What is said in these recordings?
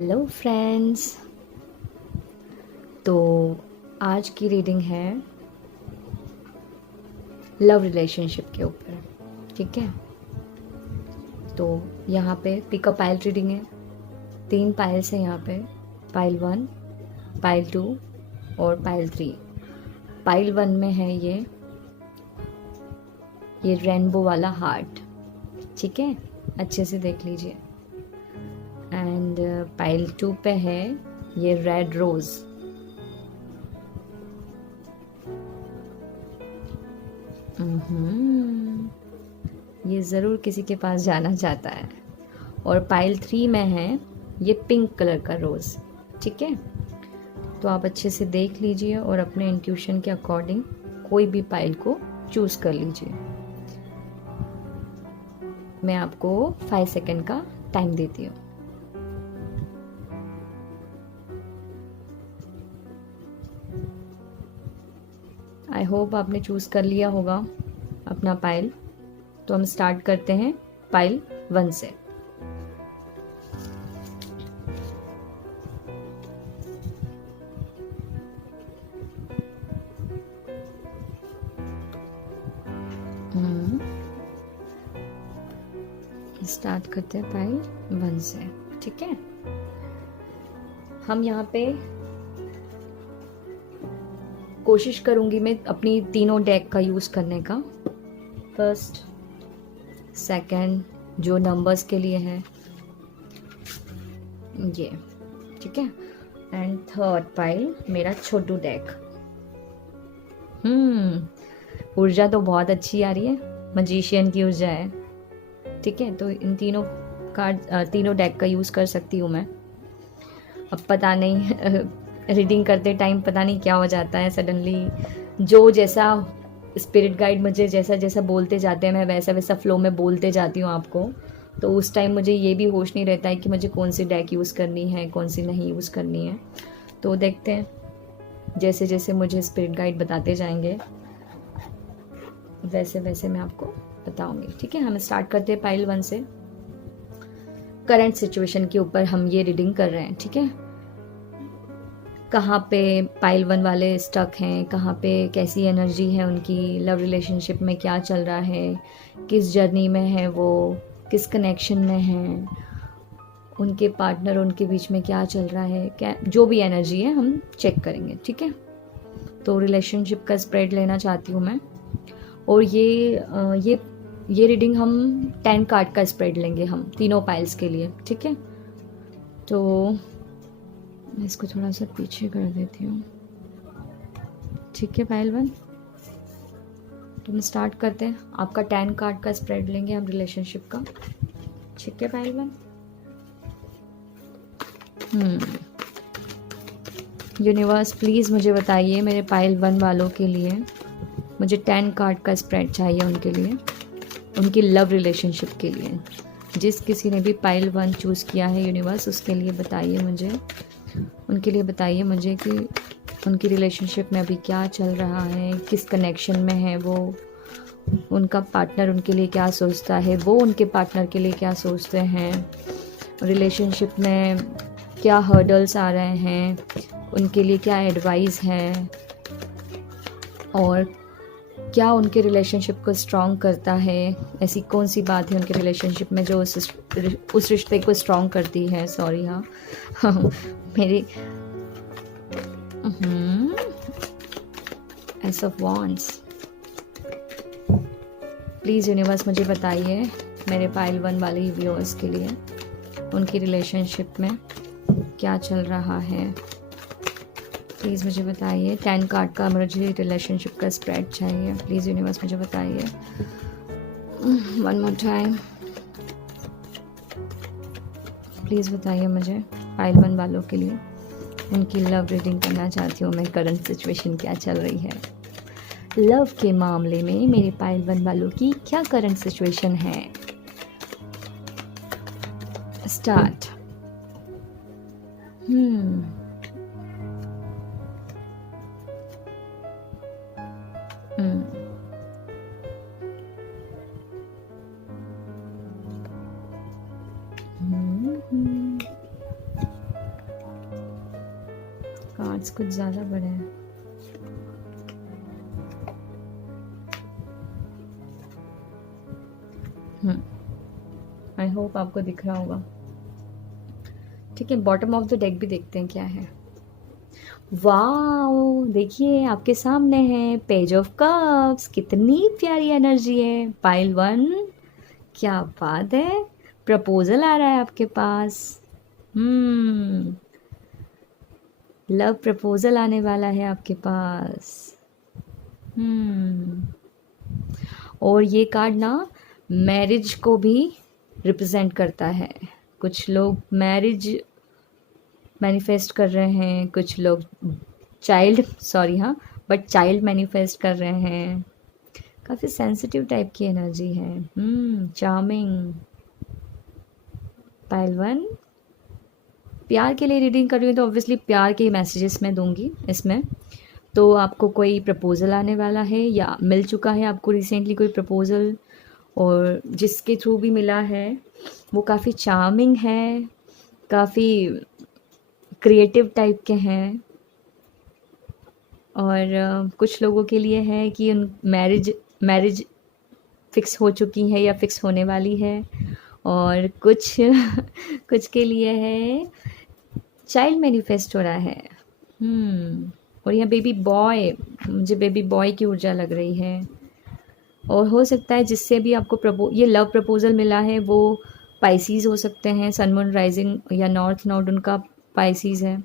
Hello friends. तो आज की रीडिंग है लव रिलेशनशिप के ऊपर। ठीक है, तो यहाँ पे पिकअप पाइल रीडिंग है। 3 पाइल्स हैं यहाँ पे, पाइल 1, पाइल 2 और पाइल 3। पाइल 1 में है ये रेनबो वाला हार्ट। ठीक है, अच्छे से देख लीजिए। एंड पाइल 2 पे है ये रेड रोज़। ये ज़रूर किसी के पास जाना चाहता है। और पाइल 3 में है ये पिंक कलर का रोज़। ठीक है, तो आप अच्छे से देख लीजिए और अपने इंट्यूशन के अकॉर्डिंग कोई भी पाइल को चूज़ कर लीजिए। मैं आपको 5 सेकेंड का टाइम देती हूँ। आई होप आपने चूज़ कर लिया होगा अपना पाइल। तो हम स्टार्ट करते हैं पाइल 1 से। स्टार्ट करते हैं पाइल 1 से। ठीक है, हम यहाँ पे कोशिश करूंगी मैं अपनी तीनों डेक का यूज़ करने का। फर्स्ट, सेकंड जो नंबर्स के लिए है ये, ठीक है, एंड थर्ड पाइल मेरा छोटू डेक। ऊर्जा तो बहुत अच्छी आ रही है, मजिशियन की ऊर्जा है। ठीक है, तो इन तीनों कार्ड तीनों डेक का यूज़ कर सकती हूँ मैं। अब पता नहीं रीडिंग करते टाइम पता नहीं क्या हो जाता है सडनली, जो जैसा स्पिरिट गाइड मुझे जैसा जैसा बोलते जाते हैं मैं वैसा वैसा फ्लो में बोलते जाती हूँ आपको। तो उस टाइम मुझे ये भी होश नहीं रहता है कि मुझे कौन सी डेक यूज़ करनी है कौन सी नहीं यूज़ करनी है। तो देखते हैं, जैसे जैसे मुझे स्पिरिट गाइड बताते जाएंगे वैसे वैसे मैं आपको बताऊंगी। ठीक है, हम स्टार्ट करते हैं पाइल 1 से। करंट सिचुएशन के ऊपर हम ये रीडिंग कर रहे हैं। ठीक है, कहाँ पे पाइल 1 वाले स्टक हैं, कहाँ पे कैसी एनर्जी है उनकी, लव रिलेशनशिप में क्या चल रहा है, किस जर्नी में है वो, किस कनेक्शन में है, उनके पार्टनर उनके बीच में क्या चल रहा है, क्या जो भी एनर्जी है हम चेक करेंगे। ठीक है, तो रिलेशनशिप का स्प्रेड लेना चाहती हूँ मैं। और ये रीडिंग हम 10 कार्ड का स्प्रेड लेंगे हम तीनों पाइल्स के लिए। ठीक है, तो मैं इसको थोड़ा सा पीछे कर देती हूँ। ठीक है, पाइल 1 तो हम स्टार्ट करते हैं। आपका 10 कार्ड का स्प्रेड लेंगे हम रिलेशनशिप का। ठीक है, पाइल 1। यूनिवर्स प्लीज़ मुझे बताइए मेरे पाइल 1 वालों के लिए, मुझे 10 कार्ड का स्प्रेड चाहिए उनके लिए, उनकी लव रिलेशनशिप के लिए। जिस किसी ने भी पाइल 1 चूज़ किया है यूनिवर्स उसके लिए बताइए मुझे, उनके लिए बताइए मुझे कि उनकी रिलेशनशिप में अभी क्या चल रहा है, किस कनेक्शन में है वो, उनका पार्टनर उनके लिए क्या सोचता है, वो उनके पार्टनर के लिए क्या सोचते हैं, रिलेशनशिप में क्या हर्डल्स आ रहे हैं, उनके लिए क्या एडवाइस है, और क्या उनके रिलेशनशिप को स्ट्रॉन्ग करता है। ऐसी कौन सी बात है उनके रिलेशनशिप में जो उस रिश्ते को स्ट्रॉन्ग करती है। सॉरी, हाँ मेरी S of wands. Please universe मुझे बताइए मेरे पाइल 1 वाले ही व्यूअर्स के लिए उनकी रिलेशनशिप में क्या चल रहा है। प्लीज़ मुझे बताइए। 10 कार्ड का मुझे रिलेशनशिप का स्प्रेड चाहिए। प्लीज़ यूनिवर्स मुझे बताइए। वन मोर टाइम प्लीज़ बताइए मुझे पाइल 1 वालों के लिए, उनकी लव रीडिंग करना चाहती हूँ मैं। करंट सिचुएशन क्या चल रही है लव के मामले में, मेरे पाइल 1 वालों की क्या करंट सिचुएशन है। स्टार्ट। कार्ड्स कुछ ज़्यादा बड़े हैं। आई होप आपको दिख रहा होगा। ठीक है, बॉटम ऑफ द डेक भी देखते हैं क्या है। वाओ, देखिए आपके सामने है पेज ऑफ कप्स। कितनी प्यारी एनर्जी है पाइल 1। क्या बात है, प्रपोजल आ रहा है आपके पास। लव प्रपोजल आने वाला है आपके पास। और ये कार्ड ना मैरिज को भी रिप्रेजेंट करता है। कुछ लोग मैरिज मैनिफेस्ट कर रहे हैं, कुछ लोग चाइल्ड मैनिफेस्ट कर रहे हैं। काफ़ी सेंसिटिव टाइप की एनर्जी है। चार्मिंग। पाइल 1, प्यार के लिए रीडिंग कर रही हूँ तो ऑब्वियसली प्यार के मैसेजेस मैं दूंगी इसमें। तो आपको कोई प्रपोज़ल आने वाला है या मिल चुका है आपको रिसेंटली कोई प्रपोज़ल, और जिसके थ्रू भी मिला है वो काफ़ी चार्मिंग है, काफ़ी क्रिएटिव टाइप के हैं। और कुछ लोगों के लिए है कि उन मैरिज फिक्स हो चुकी है या फिक्स होने वाली है, और कुछ कुछ के लिए है चाइल्ड मैनिफेस्ट हो रहा है। और यहाँ बेबी बॉय, मुझे बेबी बॉय की ऊर्जा लग रही है। और हो सकता है जिससे भी आपको ये लव प्रपोजल मिला है वो पाइसीज हो सकते हैं। सन मून राइजिंग या नॉर्थ नोड उनका पाइसीज है।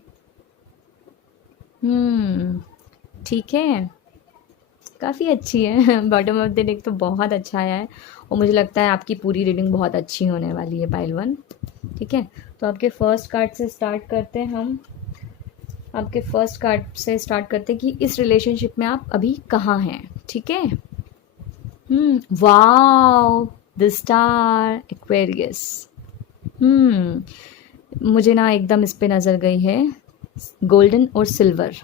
ठीक है, काफ़ी अच्छी है। बॉटम ऑफ द डेक तो बहुत अच्छा आया है, और मुझे लगता है आपकी पूरी रीडिंग बहुत अच्छी होने वाली है पाइल 1। ठीक है, तो आपके फर्स्ट कार्ड से स्टार्ट करते हैं हम। आपके फर्स्ट कार्ड से स्टार्ट करते हैं कि इस रिलेशनशिप में आप अभी कहाँ हैं। ठीक है, वाओ, द स्टार, एक्वेरियस। मुझे ना एकदम इस पे नज़र गई है गोल्डन और सिल्वर।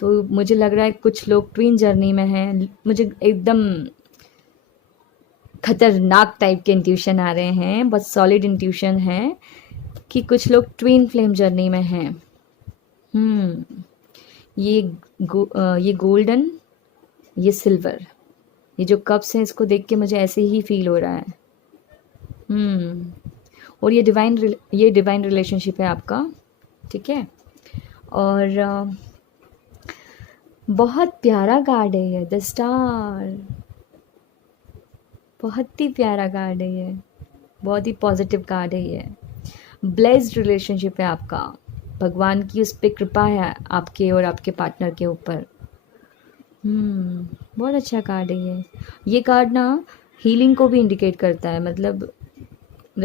तो मुझे लग रहा है कुछ लोग ट्विन जर्नी में हैं। मुझे एकदम खतरनाक टाइप के इंट्यूशन आ रहे हैं, बहुत सॉलिड इंट्यूशन है कि कुछ लोग ट्विन फ्लेम जर्नी में हैं। ये गोल्डन, ये सिल्वर, ये जो कप्स हैं इसको देख के मुझे ऐसे ही फील हो रहा है। और ये डिवाइन रिलेशनशिप है आपका। ठीक है, और बहुत प्यारा कार्ड है ये, द स्टार। बहुत ही प्यारा कार्ड है ये, बहुत ही पॉजिटिव कार्ड है ये। ब्लेस्ड रिलेशनशिप है आपका, भगवान की उस पर कृपा है आपके और आपके पार्टनर के ऊपर। बहुत अच्छा कार्ड है ये कार्ड ना हीलिंग को भी इंडिकेट करता है। मतलब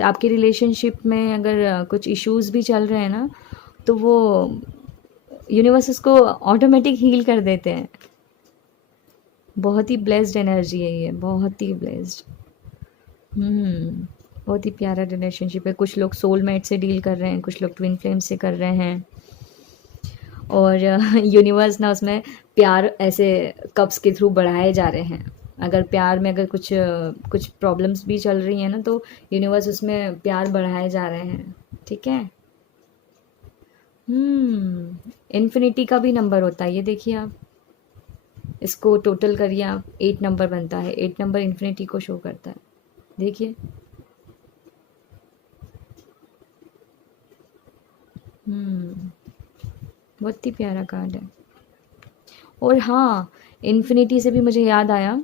आपके रिलेशनशिप में अगर कुछ इश्यूज भी चल रहे हैं ना, तो वो यूनिवर्स उसको ऑटोमेटिक हील कर देते हैं। बहुत ही ब्लेस्ड एनर्जी है ये, बहुत ही ब्लेस्ड। बहुत ही प्यारा रिलेशनशिप है। कुछ लोग सोलमेट से डील कर रहे हैं, कुछ लोग ट्विन फ्लेम से कर रहे हैं, और यूनिवर्स ना उसमें प्यार ऐसे कप्स के थ्रू बढ़ाए जा रहे हैं। अगर प्यार में अगर कुछ प्रॉब्लम्स भी चल रही हैं ना, तो यूनिवर्स उसमें प्यार बढ़ाए जा रहे हैं। ठीक है, इन्फिनिटी का भी नंबर होता है ये, देखिए आप इसको टोटल करिए आप, 8 नंबर बनता है। 8 नंबर इन्फिनिटी को शो करता है, देखिए। बहुत ही प्यारा कार्ड है। और हाँ, इन्फिनिटी से भी मुझे याद आया,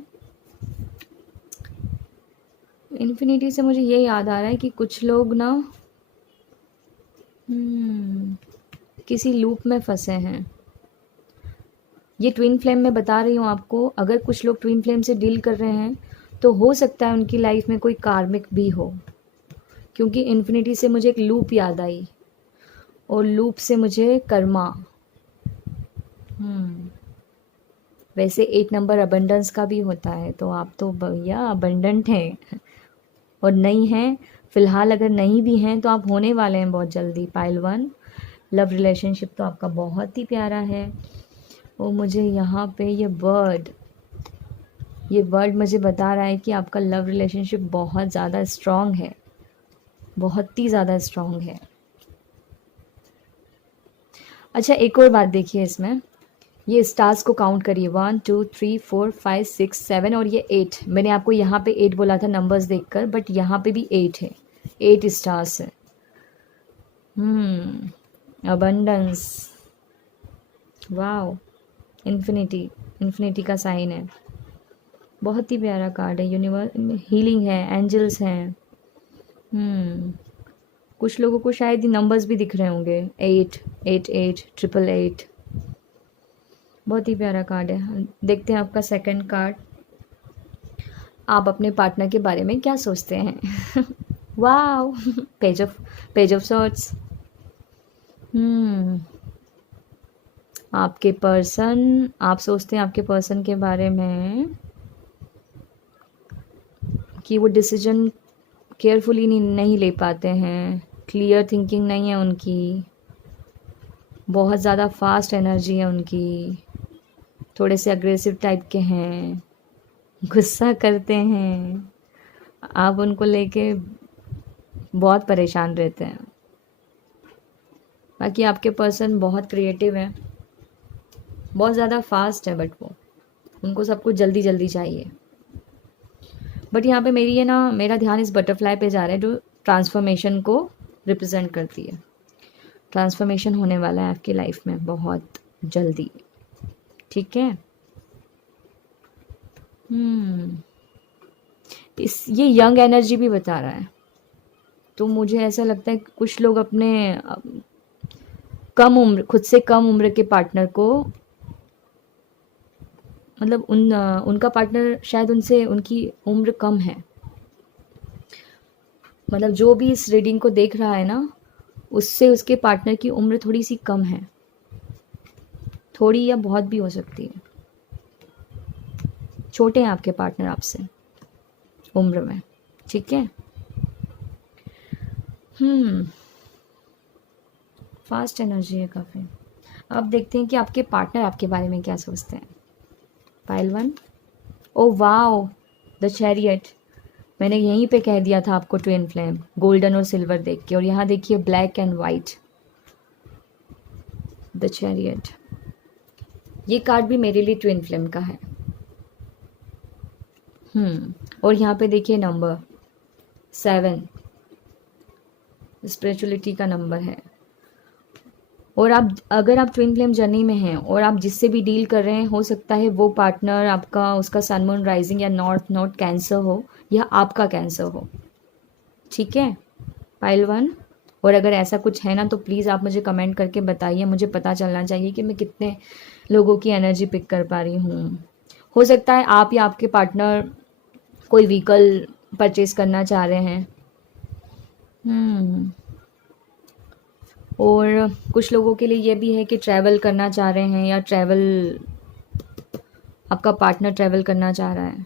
इन्फिनिटी से मुझे ये याद आ रहा है कि कुछ लोग ना किसी लूप में फंसे हैं। ये ट्विन फ्लेम में बता रही हूँ आपको। अगर कुछ लोग ट्विन फ्लेम से डील कर रहे हैं तो हो सकता है उनकी लाइफ में कोई कार्मिक भी हो, क्योंकि इन्फिनिटी से मुझे एक लूप याद आई, और लूप से मुझे कर्मा। वैसे 8 नंबर अबंडेंस का भी होता है, तो आप तो भैया अबंडेंट हैं, और नहीं हैं फिलहाल। अगर नहीं भी हैं तो आप होने वाले हैं बहुत जल्दी। पाइल 1, लव रिलेशनशिप तो आपका बहुत ही प्यारा है। और मुझे यहाँ पे ये वर्ड मुझे बता रहा है कि आपका लव रिलेशनशिप बहुत ज़्यादा स्ट्रॉन्ग है, बहुत ही ज़्यादा स्ट्रॉन्ग है। अच्छा, एक और बात देखिए इसमें, ये स्टार्स को काउंट करिए, 1 2 3 4 5 6 7 और ये 8। मैंने आपको यहाँ पे 8 बोला था नंबर्स देखकर, बट यहाँ पे भी 8 है, 8 स्टार्स है। अबंडेंस, वाओ, इन्फिनिटी, इन्फिनिटी का साइन है। बहुत ही प्यारा कार्ड है। यूनिवर्स, हीलिंग है, एंजल्स हैं। कुछ लोगों को शायद ये नंबर्स भी दिख रहे होंगे, 8 8 8 888। बहुत ही प्यारा कार्ड है। देखते हैं आपका सेकंड कार्ड। आप अपने पार्टनर के बारे में क्या सोचते हैं? Wow, page of swords. आपके पर्सन, आप सोचते हैं आपके पर्सन के बारे में कि वो डिसीजन केयरफुली नहीं ले पाते हैं, क्लियर थिंकिंग नहीं है उनकी, बहुत ज़्यादा फास्ट एनर्जी है उनकी, थोड़े से अग्रेसिव टाइप के हैं, गुस्सा करते हैं, आप उनको लेके बहुत परेशान रहते हैं। बाकी आपके पर्सन बहुत क्रिएटिव है, बहुत ज़्यादा फास्ट है, बट वो, उनको सब कुछ जल्दी जल्दी चाहिए। बट यहाँ पे मेरा ध्यान इस बटरफ्लाई पे जा रहा है, जो ट्रांसफॉर्मेशन को रिप्रेजेंट करती है। ट्रांसफॉर्मेशन होने वाला है आपकी लाइफ में बहुत जल्दी, ठीक है। ये यंग एनर्जी भी बता रहा है, तो मुझे ऐसा लगता है कि कुछ लोग अपने खुद से कम उम्र के पार्टनर को, मतलब उनका पार्टनर शायद उनकी उम्र कम है, मतलब जो भी इस रीडिंग को देख रहा है ना, उससे उसके पार्टनर की उम्र थोड़ी सी कम है, थोड़ी या बहुत भी हो सकती है। छोटे हैं आपके पार्टनर आपसे उम्र में, ठीक है। फास्ट एनर्जी है काफ़ी। अब देखते हैं कि आपके पार्टनर आपके बारे में क्या सोचते हैं। Pile 1, oh wow, the chariot. मैंने यहीं पे कह दिया था आपको ट्विन फ्लेम, गोल्डन और सिल्वर देख के, और यहाँ देखिए black and white, the chariot. ये कार्ड भी मेरे लिए ट्विन फ्लेम का है। और यहाँ पे देखिए नंबर 7, स्पिरिचुअलिटी का नंबर है। और अगर आप ट्विन फ्लेम जर्नी में हैं और आप जिससे भी डील कर रहे हैं, हो सकता है वो पार्टनर आपका, उसका सन मून राइजिंग या नॉर्थ नोड कैंसर हो, या आपका कैंसर हो, ठीक है, पाइल 1। और अगर ऐसा कुछ है ना, तो प्लीज़ आप मुझे कमेंट करके बताइए, मुझे पता चलना चाहिए कि मैं कितने लोगों की एनर्जी पिक कर पा रही हूँ। हो सकता है आप या आपके पार्टनर कोई व्हीकल परचेज करना चाह रहे हैं, और कुछ लोगों के लिए ये भी है कि ट्रैवल करना चाह रहे हैं, या आपका पार्टनर ट्रैवल करना चाह रहा है,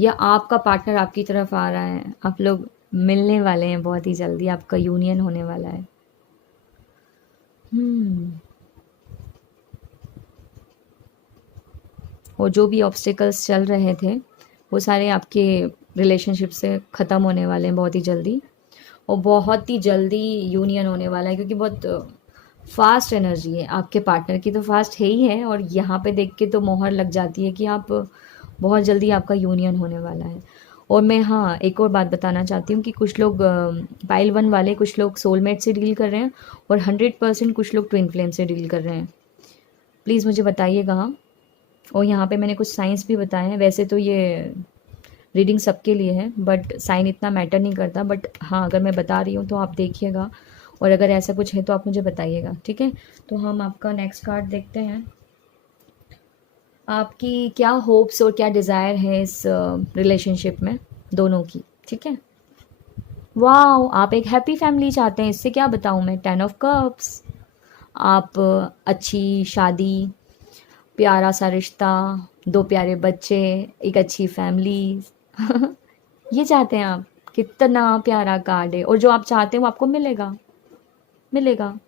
या आपका पार्टनर आपकी तरफ आ रहा है, आप लोग मिलने वाले हैं बहुत ही जल्दी, आपका यूनियन होने वाला है। और जो भी ऑब्स्टिकल्स चल रहे थे, वो सारे आपके रिलेशनशिप से ख़त्म होने वाले हैं बहुत ही जल्दी, और बहुत ही जल्दी यूनियन होने वाला है, क्योंकि बहुत फास्ट एनर्जी है आपके पार्टनर की, तो फास्ट है ही है, और यहाँ पे देख के तो मोहर लग जाती है कि आप बहुत जल्दी आपका यूनियन होने वाला है। और मैं एक और बात बताना चाहती हूँ कि कुछ लोग पाइल 1 वाले, कुछ लोग सोलमेट से डील कर रहे हैं, और 100% कुछ लोग ट्विन फ्लेम से डील कर रहे हैं। प्लीज़ मुझे बताइएगा। और यहाँ पे मैंने कुछ साइंस भी बताए हैं। वैसे तो ये रीडिंग सबके लिए है, बट साइन इतना मैटर नहीं करता, बट अगर मैं बता रही हूँ तो आप देखिएगा, और अगर ऐसा कुछ है तो आप मुझे बताइएगा, ठीक है। तो हम आपका नेक्स्ट कार्ड देखते हैं। आपकी क्या होप्स और क्या डिज़ायर है इस रिलेशनशिप में, दोनों की, ठीक है। वाओ, आप एक हैप्पी फैमिली चाहते हैं, इससे क्या बताऊँ मैं, 10 ऑफ कप्स। आप अच्छी शादी, प्यारा सा रिश्ता, 2 प्यारे बच्चे, एक अच्छी फैमिली ये चाहते हैं आप। कितना प्यारा कार्ड है, और जो आप चाहते हैं वो आपको मिलेगा,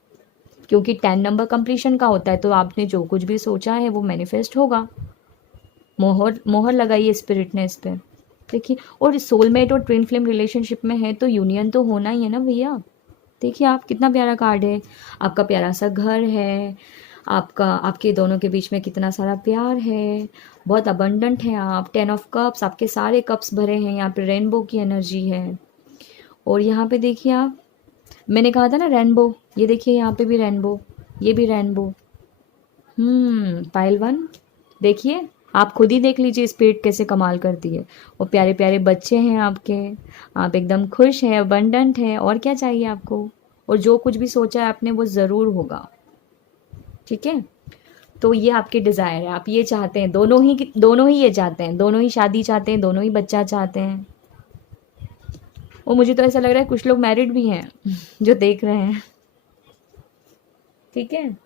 क्योंकि 10 नंबर कंप्लीशन का होता है, तो आपने जो कुछ भी सोचा है वो मैनिफेस्ट होगा। मोहर लगाइए स्पिरिट ने इस पर, देखिए। और सोलमेट और ट्विन फ्लेम रिलेशनशिप में है तो यूनियन तो होना ही है ना भैया, देखिए आप, कितना प्यारा कार्ड है। आपका प्यारा सा घर है, आपका आपके दोनों के बीच में कितना सारा प्यार है, बहुत अबंडेंट है आप। 10 ऑफ कप्स, आपके सारे कप्स भरे हैं, यहाँ पे रेनबो की एनर्जी है। और यहाँ पे देखिए आप, मैंने कहा था ना रेनबो, ये देखिए यहाँ पे भी रेनबो, ये भी रेनबो। पाइल 1, देखिए आप खुद ही देख लीजिए स्पिरिट कैसे कमाल करती है। वो प्यारे प्यारे बच्चे हैं आपके, आप एकदम खुश हैं, अबंडेंट हैं, और क्या चाहिए आपको। और जो कुछ भी सोचा है आपने वो ज़रूर होगा, ठीक है। तो ये आपके डिज़ायर है, आप ये चाहते हैं, दोनों ही ये चाहते हैं, दोनों ही शादी चाहते हैं, दोनों ही बच्चा चाहते हैं। और मुझे तो ऐसा लग रहा है कुछ लोग मैरिड भी हैं जो देख रहे हैं, ठीक है।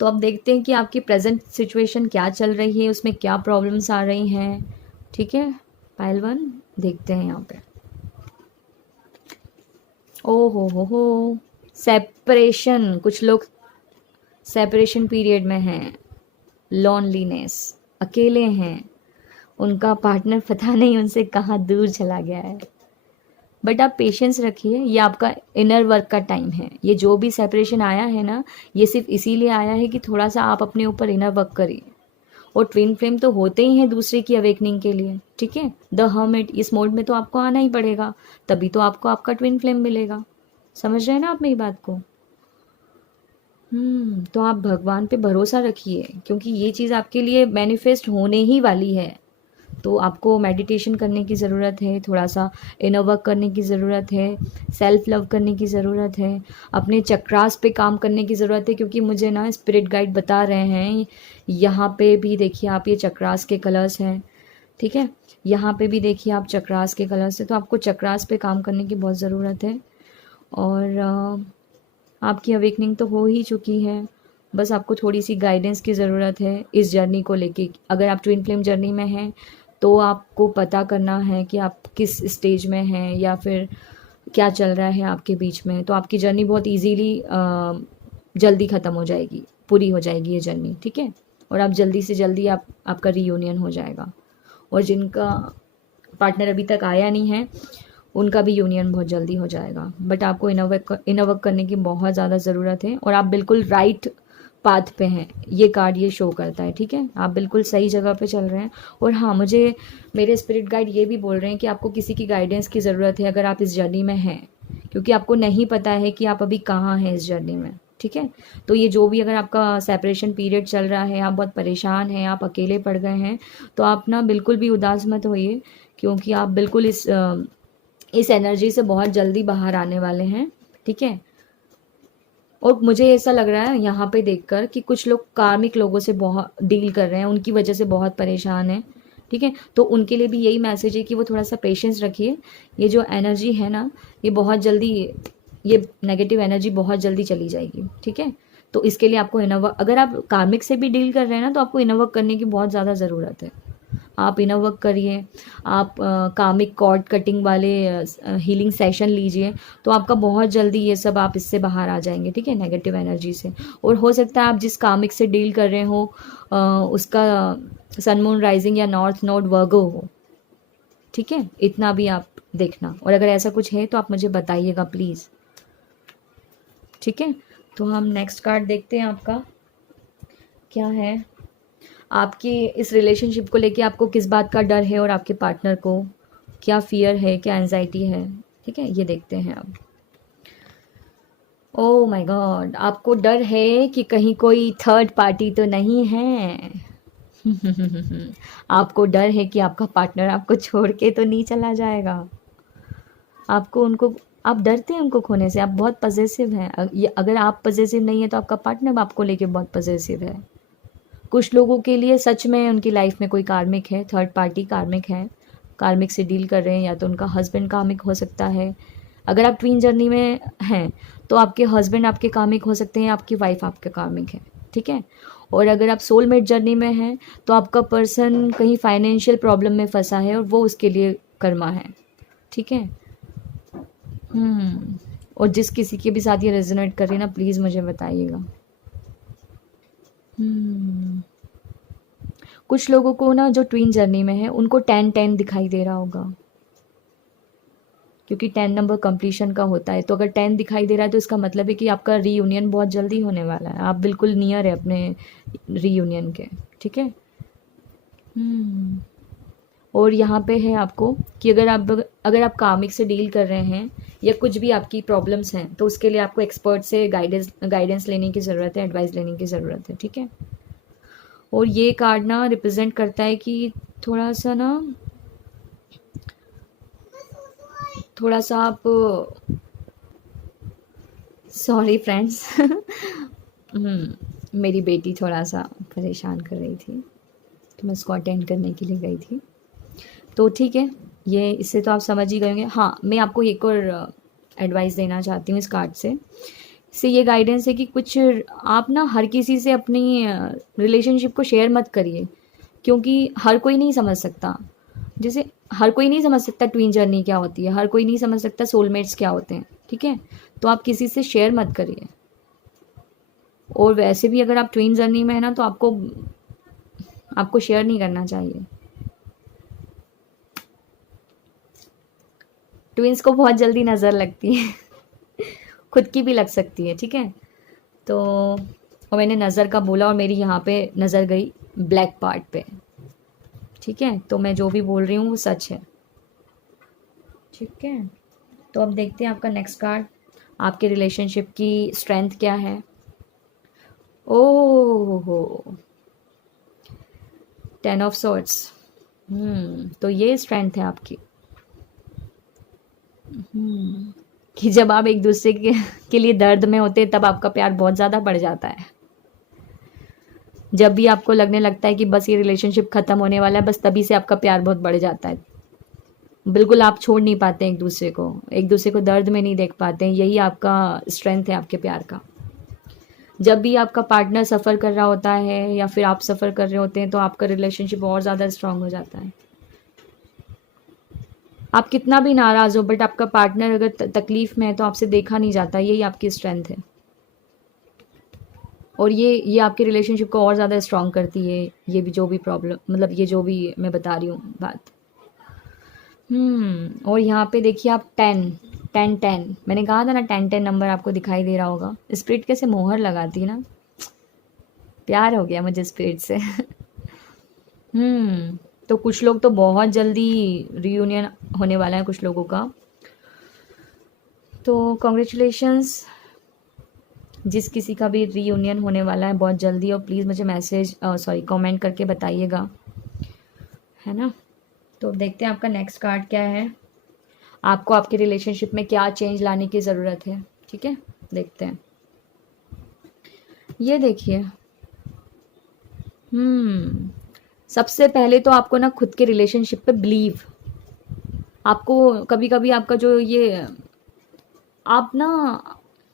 तो अब देखते हैं कि आपकी प्रेजेंट सिचुएशन क्या चल रही है, उसमें क्या प्रॉब्लम्स आ रही हैं, ठीक है। पाइल 1 देखते हैं यहाँ पे। ओ हो, सेपरेशन, कुछ लोग सेपरेशन पीरियड में हैं, लॉनलीनेस, अकेले हैं, उनका पार्टनर पता नहीं उनसे कहाँ दूर चला गया है। बट आप पेशेंस रखिए, ये आपका इनर वर्क का टाइम है। ये जो भी सेपरेशन आया है ना, ये सिर्फ इसीलिए आया है कि थोड़ा सा आप अपने ऊपर इनर वर्क करिए। और ट्विन फ्लेम तो होते ही हैं दूसरे की अवेकनिंग के लिए, ठीक है। द हर्मिट, इस मोड में तो आपको आना ही पड़ेगा, तभी तो आपको आपका ट्विन फ्लेम मिलेगा। समझ रहे हैं ना आप मेरी बात को। तो आप भगवान पे भरोसा रखिए, क्योंकि ये चीज़ आपके लिए मैनिफेस्ट होने ही वाली है। तो आपको मेडिटेशन करने की ज़रूरत है, थोड़ा सा इनर वर्क करने की ज़रूरत है, सेल्फ लव करने की ज़रूरत है, अपने चक्रास पे काम करने की ज़रूरत है। क्योंकि मुझे ना स्पिरिट गाइड बता रहे हैं, यहाँ पे भी देखिए आप, ये चक्रास के कलर्स हैं, ठीक है। यहाँ पे भी देखिए आप, चक्रास के कलर्स हैं। तो आपको चक्रास पे काम करने की बहुत ज़रूरत है। और आपकी अवेकनिंग तो हो ही चुकी है, बस आपको थोड़ी सी गाइडेंस की ज़रूरत है इस जर्नी को लेके। अगर आप ट्विन फ्लेम जर्नी में हैं तो आपको पता करना है कि आप किस स्टेज में हैं, या फिर क्या चल रहा है आपके बीच में। तो आपकी जर्नी बहुत इजीली जल्दी ख़त्म हो जाएगी, पूरी हो जाएगी ये जर्नी, ठीक है। और आप जल्दी से जल्दी आपका रीयूनियन हो जाएगा। और जिनका पार्टनर अभी तक आया नहीं है, उनका भी यूनियन बहुत जल्दी हो जाएगा। बट आपको इनर वर्क करने की बहुत ज़्यादा ज़रूरत है, और आप बिल्कुल राइट पाथ पे हैं, ये कार्ड ये शो करता है, ठीक है। आप बिल्कुल सही जगह पे चल रहे हैं। और हाँ, मुझे मेरे स्पिरिट गाइड ये भी बोल रहे हैं कि आपको किसी की गाइडेंस की ज़रूरत है अगर आप इस जर्नी में हैं, क्योंकि आपको नहीं पता है कि आप अभी कहाँ हैं इस जर्नी में, ठीक है। तो ये जो भी, अगर आपका सेपरेशन पीरियड चल रहा है, आप बहुत परेशान हैं, आप अकेले पड़ गए हैं, तो आप ना बिल्कुल भी उदास मत होइए, क्योंकि आप बिल्कुल इस एनर्जी से बहुत जल्दी बाहर आने वाले हैं, ठीक है। और मुझे ऐसा लग रहा है यहाँ पे देखकर कि कुछ लोग कार्मिक लोगों से बहुत डील कर रहे हैं, उनकी वजह से बहुत परेशान हैं, ठीक है। तो उनके लिए भी यही मैसेज है कि वो थोड़ा सा पेशेंस रखिए। ये जो एनर्जी है ना, ये बहुत जल्दी, ये नेगेटिव एनर्जी बहुत जल्दी चली जाएगी, ठीक है। तो इसके लिए आपको इनर वर्क, अगर आप कार्मिक से भी डील कर रहे हैं ना, तो आपको इनर वर्क करने की बहुत ज़्यादा ज़रूरत है। आप इनर वर्क करिए, आप कार्मिक कॉर्ड कटिंग वाले हीलिंग सेशन लीजिए, तो आपका बहुत जल्दी ये सब, आप इससे बाहर आ जाएंगे, ठीक है, नेगेटिव एनर्जी से। और हो सकता है आप जिस कार्मिक से डील कर रहे हो उसका सन मून राइजिंग या नॉर्थ नोड वर्गो हो, ठीक है। इतना भी आप देखना, और अगर ऐसा कुछ है तो आप मुझे बताइएगा प्लीज़, ठीक है। तो हम नेक्स्ट कार्ड देखते हैं, आपका क्या है। आपकी इस रिलेशनशिप को लेके आपको किस बात का डर है, और आपके पार्टनर को क्या फियर है, क्या एंजाइटी है, ठीक है, ये देखते हैं अब। ओह माय गॉड, आपको डर है कि कहीं कोई थर्ड पार्टी तो नहीं है। आपको डर है कि आपका पार्टनर आपको छोड़ के तो नहीं चला जाएगा। आपको उनको, आप डरते हैं उनको खोने से, आप बहुत पजेसिव हैं। अगर आप पजेसिव नहीं है तो आपका पार्टनर आपको लेके बहुत पजेसिव है। कुछ लोगों के लिए सच में उनकी लाइफ में कोई कार्मिक है, थर्ड पार्टी कार्मिक है, कार्मिक से डील कर रहे हैं, या तो उनका हस्बैंड कार्मिक हो सकता है। अगर आप ट्विन जर्नी में हैं तो आपके हस्बैंड आपके कार्मिक हो सकते हैं, आपकी वाइफ आपके कार्मिक है, ठीक है। और अगर आप सोलमेट जर्नी में हैं तो आपका पर्सन कहीं फाइनेंशियल प्रॉब्लम में फंसा है और वो उसके लिए कर्मा है, ठीक है। और जिस किसी के भी साथ ये रेजोनेट कर रही है ना, प्लीज़ मुझे बताइएगा। कुछ लोगों को ना जो ट्विन जर्नी में है, उनको 10-10 दिखाई दे रहा होगा, क्योंकि 10 नंबर कंप्लीशन का होता है। तो अगर 10 दिखाई दे रहा है तो इसका मतलब है कि आपका रीयूनियन बहुत जल्दी होने वाला है, आप बिल्कुल नियर है अपने रीयूनियन के, ठीक है। और यहाँ पे है आपको कि अगर आप कामिक से डील कर रहे हैं या कुछ भी आपकी प्रॉब्लम्स हैं तो उसके लिए आपको एक्सपर्ट से गाइडेंस लेने की ज़रूरत है, एडवाइस लेने की ज़रूरत है, ठीक है। और ये कार्ड ना रिप्रेजेंट करता है कि थोड़ा सा आप, सॉरी फ्रेंड्स मेरी बेटी थोड़ा सा परेशान कर रही थी तो मैं उसको अटेंड करने के लिए गई थी। तो ठीक है, ये इससे तो आप समझ ही गए होंगे। हाँ, मैं आपको एक और एडवाइस देना चाहती हूँ इस कार्ड से। इससे ये गाइडेंस है कि कुछ आप ना हर किसी से अपनी रिलेशनशिप को शेयर मत करिए, क्योंकि हर कोई नहीं समझ सकता। जैसे हर कोई नहीं समझ सकता ट्विन जर्नी क्या होती है, हर कोई नहीं समझ सकता सोलमेट्स क्या होते हैं, ठीक है। तो आप किसी से शेयर मत करिए। और वैसे भी अगर आप ट्विन जर्नी में है ना तो आपको शेयर नहीं करना चाहिए। ट्विंस को बहुत जल्दी नज़र लगती है खुद की भी लग सकती है, ठीक है। तो और मैंने नज़र का बोला और मेरी यहाँ पे नज़र गई ब्लैक पार्ट पे, ठीक है। तो मैं जो भी बोल रही हूँ वो सच है, ठीक है। तो अब देखते हैं आपका नेक्स्ट कार्ड, आपके रिलेशनशिप की स्ट्रेंथ क्या है। ओह, 10 ऑफ सॉर्ड्स। तो ये स्ट्रेंथ है आपकी, कि जब आप एक दूसरे के लिए दर्द में होते हैं तब आपका प्यार बहुत ज़्यादा बढ़ जाता है। जब भी आपको लगने लगता है कि बस ये रिलेशनशिप ख़त्म होने वाला है, बस तभी से आपका प्यार बहुत बढ़ जाता है। बिल्कुल आप छोड़ नहीं पाते एक दूसरे को दर्द में नहीं देख पाते। यही आपका स्ट्रेंथ है आपके प्यार का। जब भी आपका पार्टनर सफ़र कर रहा होता है या फिर आप सफ़र कर रहे होते हैं तो आपका रिलेशनशिप और ज़्यादा स्ट्रांग हो जाता है। आप कितना भी नाराज़ हो बट आपका पार्टनर अगर तकलीफ़ में है तो आपसे देखा नहीं जाता, यही आपकी स्ट्रेंथ है। और ये आपके रिलेशनशिप को और ज़्यादा स्ट्रांग करती है। ये भी जो भी प्रॉब्लम, मतलब ये जो भी मैं बता रही हूँ बात। और यहाँ पे देखिए आप 10 मैंने कहा था ना 10 नंबर आपको दिखाई दे रहा होगा। स्पिरिट कैसे मोहर लगाती है ना, प्यार हो गया मुझे स्पिरिट से तो कुछ लोग तो बहुत जल्दी रियूनियन होने वाला है कुछ लोगों का। तो कॉन्ग्रेचुलेशंस जिस किसी का भी रीयूनियन होने वाला है बहुत जल्दी। और प्लीज़ मुझे कमेंट करके बताइएगा, है ना। तो देखते हैं आपका नेक्स्ट कार्ड क्या है, आपको आपके रिलेशनशिप में क्या चेंज लाने की ज़रूरत है, ठीक है। देखते हैं, ये देखिए। सबसे पहले तो आपको ना खुद के रिलेशनशिप पे बिलीव, आपको कभी कभी आपका जो ये आप ना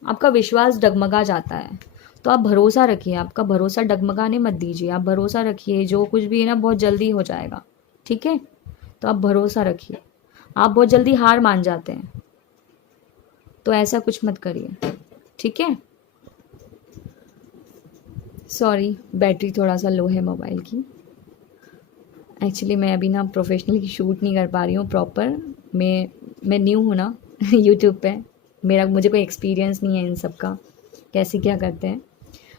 आपका विश्वास डगमगा जाता है, तो आप भरोसा रखिए, आपका भरोसा डगमगाने मत दीजिए। आप भरोसा रखिए, जो कुछ भी है ना बहुत जल्दी हो जाएगा, ठीक है। तो आप भरोसा रखिए, आप बहुत जल्दी हार मान जाते हैं तो ऐसा कुछ मत करिए, ठीक है। सॉरी, बैटरी थोड़ा सा लो है मोबाइल की। एक्चुअली मैं अभी ना प्रोफेशनली शूट नहीं कर पा रही हूँ प्रॉपर। मैं न्यू हूँ ना यूट्यूब पे, मुझे कोई एक्सपीरियंस नहीं है इन सब का, कैसे क्या करते हैं।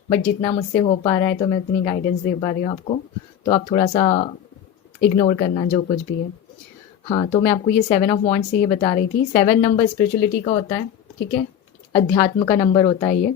बट जितना मुझसे हो पा रहा है तो मैं उतनी गाइडेंस दे पा रही हूँ आपको। तो आप थोड़ा सा इग्नोर करना जो कुछ भी है। हाँ, तो मैं आपको ये 7 ऑफ वॉन्ड्स से ये बता रही थी। 7 नंबर स्पिरिचुअलिटी का होता है, ठीक है, अध्यात्म का नंबर होता है ये।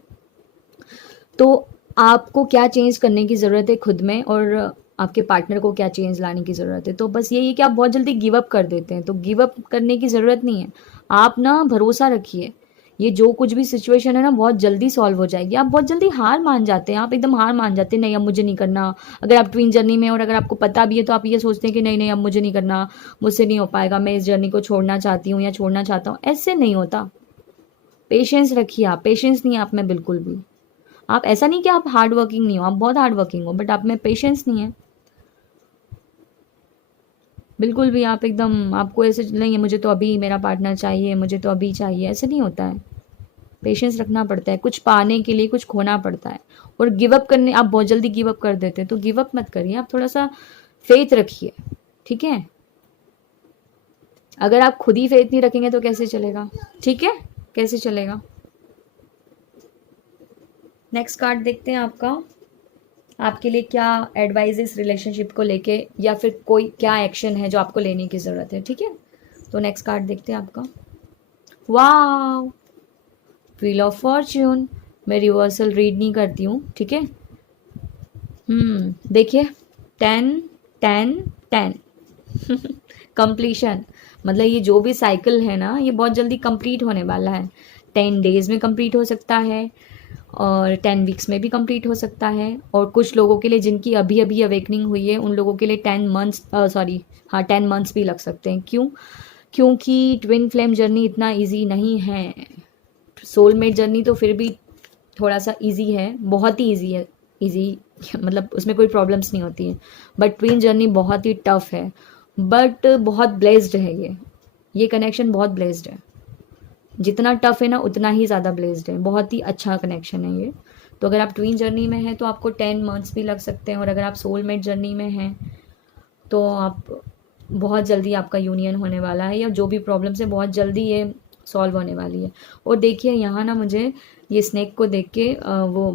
तो आपको क्या चेंज करने की ज़रूरत है खुद में, और आपके पार्टनर को क्या चेंज लाने की ज़रूरत है। तो बस यही है कि आप बहुत जल्दी गिव अप कर देते हैं, तो गिव अप करने की ज़रूरत नहीं है। आप ना भरोसा रखिए, ये जो कुछ भी सिचुएशन है ना बहुत जल्दी सॉल्व हो जाएगी। आप बहुत जल्दी हार मान जाते हैं, आप एकदम हार मान जाते हैं, नहीं अब मुझे नहीं करना। अगर आप ट्विन जर्नी में और अगर आपको पता भी है तो आप ये सोचते हैं कि नहीं नहीं अब मुझे नहीं करना, मुझसे नहीं हो पाएगा, मैं इस जर्नी को छोड़ना चाहती हूँ या छोड़ना चाहता हूँ। ऐसे नहीं होता। पेशेंस रखिए, आप पेशेंस नहीं है आप में बिल्कुल भी। आप ऐसा नहीं कि आप हार्ड वर्किंग नहीं हो, आप बहुत हार्ड वर्किंग हो, बट आप में पेशेंस नहीं है बिल्कुल भी। आप एकदम, आपको ऐसे नहीं है मुझे तो अभी मेरा पार्टनर चाहिए, मुझे तो अभी चाहिए, ऐसे नहीं होता है। पेशेंस रखना पड़ता है, कुछ पाने के लिए कुछ खोना पड़ता है। और गिव अप करने, आप बहुत जल्दी गिव अप कर देते हैं, तो गिव अप मत करिए, आप थोड़ा सा फेथ रखिए, ठीक है। अगर आप खुद ही फेथ नहीं रखेंगे तो कैसे चलेगा, ठीक है, कैसे चलेगा। नेक्स्ट कार्ड देखते हैं आपका, आपके लिए क्या एडवाइस इस रिलेशनशिप को लेके, या फिर कोई क्या एक्शन है जो आपको लेने की ज़रूरत है, ठीक है। तो नेक्स्ट कार्ड देखते हैं आपका, वाव, व्हील ऑफ फॉर्च्यून। मैं रिवर्सल रीड नहीं करती हूँ, ठीक है। देखिए 10 10 10 कंप्लीशन, मतलब ये जो भी साइकिल है ना ये बहुत जल्दी कंप्लीट होने वाला है। 10 डेज में कंप्लीट हो सकता है और 10 वीक्स में भी कंप्लीट हो सकता है, और कुछ लोगों के लिए जिनकी अभी अभी अवेकनिंग हुई है उन लोगों के लिए 10 मंथ्स, सॉरी हाँ 10 मंथ्स भी लग सकते हैं। क्यों? क्योंकि ट्विन फ्लेम जर्नी इतना ईजी नहीं है। सोलमेट जर्नी तो फिर भी थोड़ा सा इजी है, बहुत ही इजी है, इजी मतलब उसमें कोई प्रॉब्लम्स नहीं होती है। बट ट्विन जर्नी बहुत ही टफ है, बट बहुत ब्लेस्ड है ये कनेक्शन बहुत ब्लेस्ड है। जितना टफ है ना उतना ही ज़्यादा ब्लेस्ड है, बहुत ही अच्छा कनेक्शन है ये। तो अगर आप ट्विन जर्नी में हैं तो आपको 10 मंथ्स भी लग सकते हैं, और अगर आप सोलमेट जर्नी में हैं तो आप बहुत जल्दी आपका यूनियन होने वाला है, या जो भी प्रॉब्लम्स है बहुत जल्दी ये सॉल्व होने वाली है। और देखिए यहाँ ना मुझे ये स्नेक को देख के वो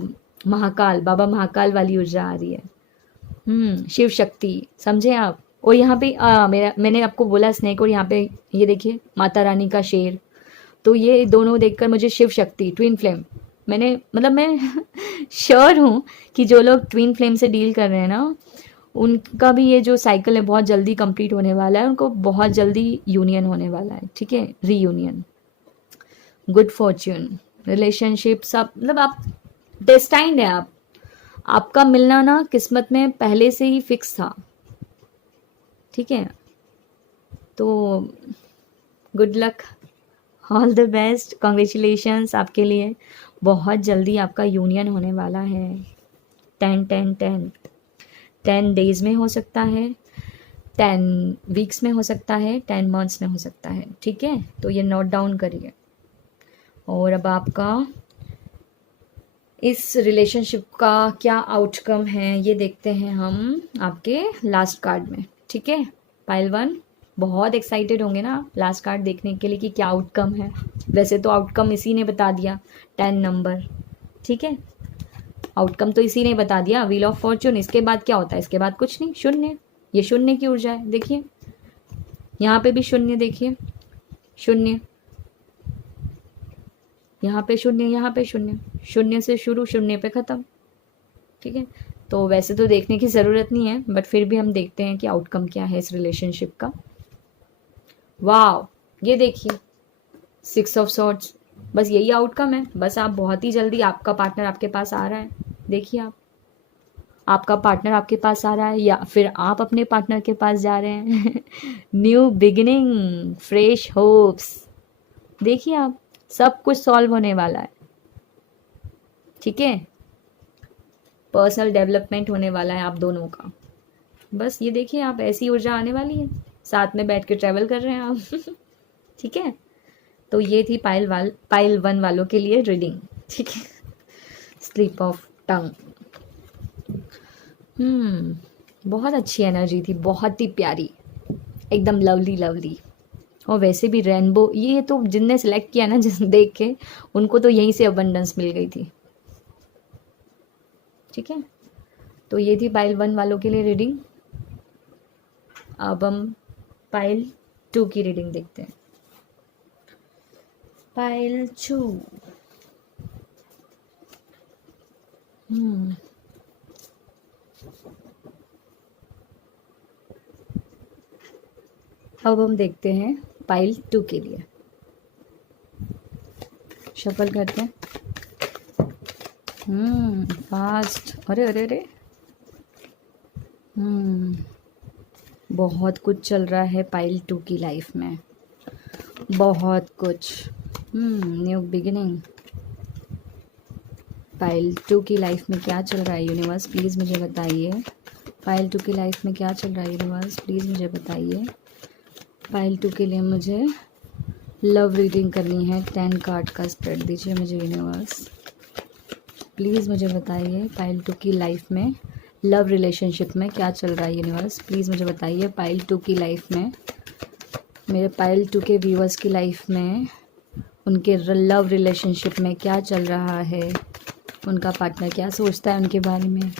महाकाल, बाबा महाकाल वाली ऊर्जा आ रही है, शिव शक्ति, समझे आप। और यहाँ पे मैंने आपको बोला स्नेक, और यहाँ पे ये देखिए माता रानी का शेर। तो ये दोनों देखकर मुझे शिव शक्ति, ट्विन फ्लेम, मैं श्योर हूँ कि जो लोग ट्विन फ्लेम से डील कर रहे हैं ना उनका भी ये जो साइकिल है बहुत जल्दी कंप्लीट होने वाला है, उनको बहुत जल्दी यूनियन होने वाला है, ठीक है, रीयूनियन। गुड फॉर्च्यून, रिलेशनशिप सब, मतलब आप डेस्टाइंड है, आपका मिलना ना किस्मत में पहले से ही फिक्स था, ठीक है। तो good luck, all the best, congratulations आपके लिए, बहुत जल्दी आपका यूनियन होने वाला है। 10 10 10 10 डेज में हो सकता है, 10 वीक्स में हो सकता है, 10 मंथ्स में हो सकता है, ठीक है। तो ये नोट डाउन करिए। और अब आपका इस रिलेशनशिप का क्या आउटकम है ये देखते हैं हम आपके लास्ट कार्ड में, ठीक है। पाइल 1 बहुत एक्साइटेड होंगे ना लास्ट कार्ड देखने के लिए कि क्या आउटकम है। वैसे तो आउटकम इसी ने बता दिया, 10 नंबर, ठीक है, आउटकम तो इसी ने बता दिया, व्हील ऑफ फॉर्च्यून। इसके बाद क्या होता है? इसके बाद कुछ नहीं, शून्य, ये शून्य की ऊर्जा है। देखिए यहाँ पे भी शून्य, देखिए शून्य, यहाँ पे शून्य, यहाँ पे शून्य, शून्य से शुरू, शून्य पे ख़त्म, ठीक है। तो वैसे तो देखने की ज़रूरत नहीं है, बट फिर भी हम देखते हैं कि आउटकम क्या है इस रिलेशनशिप का। वाह, ये देखिए 6 ऑफ सॉर्ड्स, बस यही आउटकम है। बस आप बहुत ही जल्दी, आपका पार्टनर आपके पास आ रहा है, देखिए आपका पार्टनर आपके पास आ रहा है, या फिर आप अपने पार्टनर के पास जा रहे हैं। न्यू बिगिनिंग, फ्रेश होप्स, देखिए आप, सब कुछ सॉल्व होने वाला है, ठीक है। पर्सनल डेवलपमेंट होने वाला है आप दोनों का। बस ये देखिए आप, ऐसी ऊर्जा आने वाली है, साथ में बैठ के ट्रैवल कर रहे हैं आप। ठीक है। तो ये थी पाइल 1 वालों के लिए रीडिंग, ठीक है। स्लिप ऑफ टंग, बहुत अच्छी एनर्जी थी, बहुत ही प्यारी, एकदम लवली लवली। और वैसे भी रेनबो, ये तो जिनने सेलेक्ट किया ना, जिस देख के, उनको तो यहीं से अबंडेंस मिल गई थी, ठीक है। तो ये थी पाइल 1 वालों के लिए रीडिंग। अब हम पाइल 2 की रीडिंग देखते हैं। पाइल 2, अब हम देखते हैं पाइल 2 के लिए। शफल करते हैं। फास्ट, अरे अरे अरे, बहुत कुछ चल रहा है पाइल 2 की लाइफ में, बहुत कुछ। न्यू बिगिनिंग, पाइल 2 की लाइफ में क्या चल रहा है यूनिवर्स, प्लीज़ मुझे बताइए। पाइल 2 की लाइफ में क्या चल रहा है यूनिवर्स, प्लीज़ मुझे बताइए। पाइल 2 के लिए मुझे लव रीडिंग करनी है, 10 कार्ड का स्प्रेड दीजिए मुझे यूनिवर्स, प्लीज़ मुझे बताइए। पाइल 2 की लाइफ में लव रिलेशनशिप में क्या चल रहा है यूनिवर्स, प्लीज़ मुझे बताइए। पाइल 2 की लाइफ में मेरे पायल 2 के व्यूअर्स की लाइफ में उनके लव रिलेशनशिप में क्या चल रहा है, उनका पार्टनर क्या सोचता है उनके बारे में,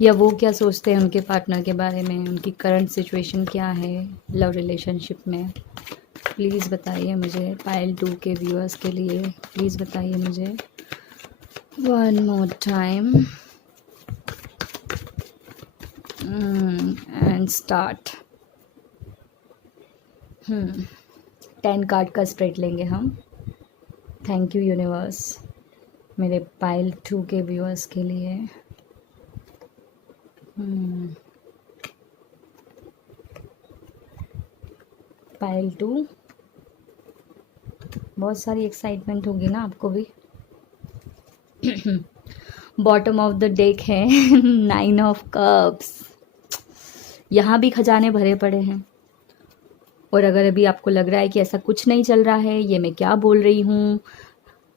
या वो क्या सोचते हैं उनके पार्टनर के बारे में, उनकी करंट सिचुएशन क्या है लव रिलेशनशिप में। प्लीज़ बताइए मुझे, पायल 2 के व्यूअर्स के लिए प्लीज़ बताइए मुझे। One more time and start. 10 card का स्प्रेड लेंगे हम। थैंक यू यूनिवर्स मेरे पायल 2 के व्यूअर्स के लिए। पायल 2, बहुत सारी एक्साइटमेंट होगी ना आपको भी। बॉटम ऑफ द डेक है 9 ऑफ कप्स। यहाँ भी खजाने भरे पड़े हैं। और अगर अभी आपको लग रहा है कि ऐसा कुछ नहीं चल रहा है, ये मैं क्या बोल रही हूँ,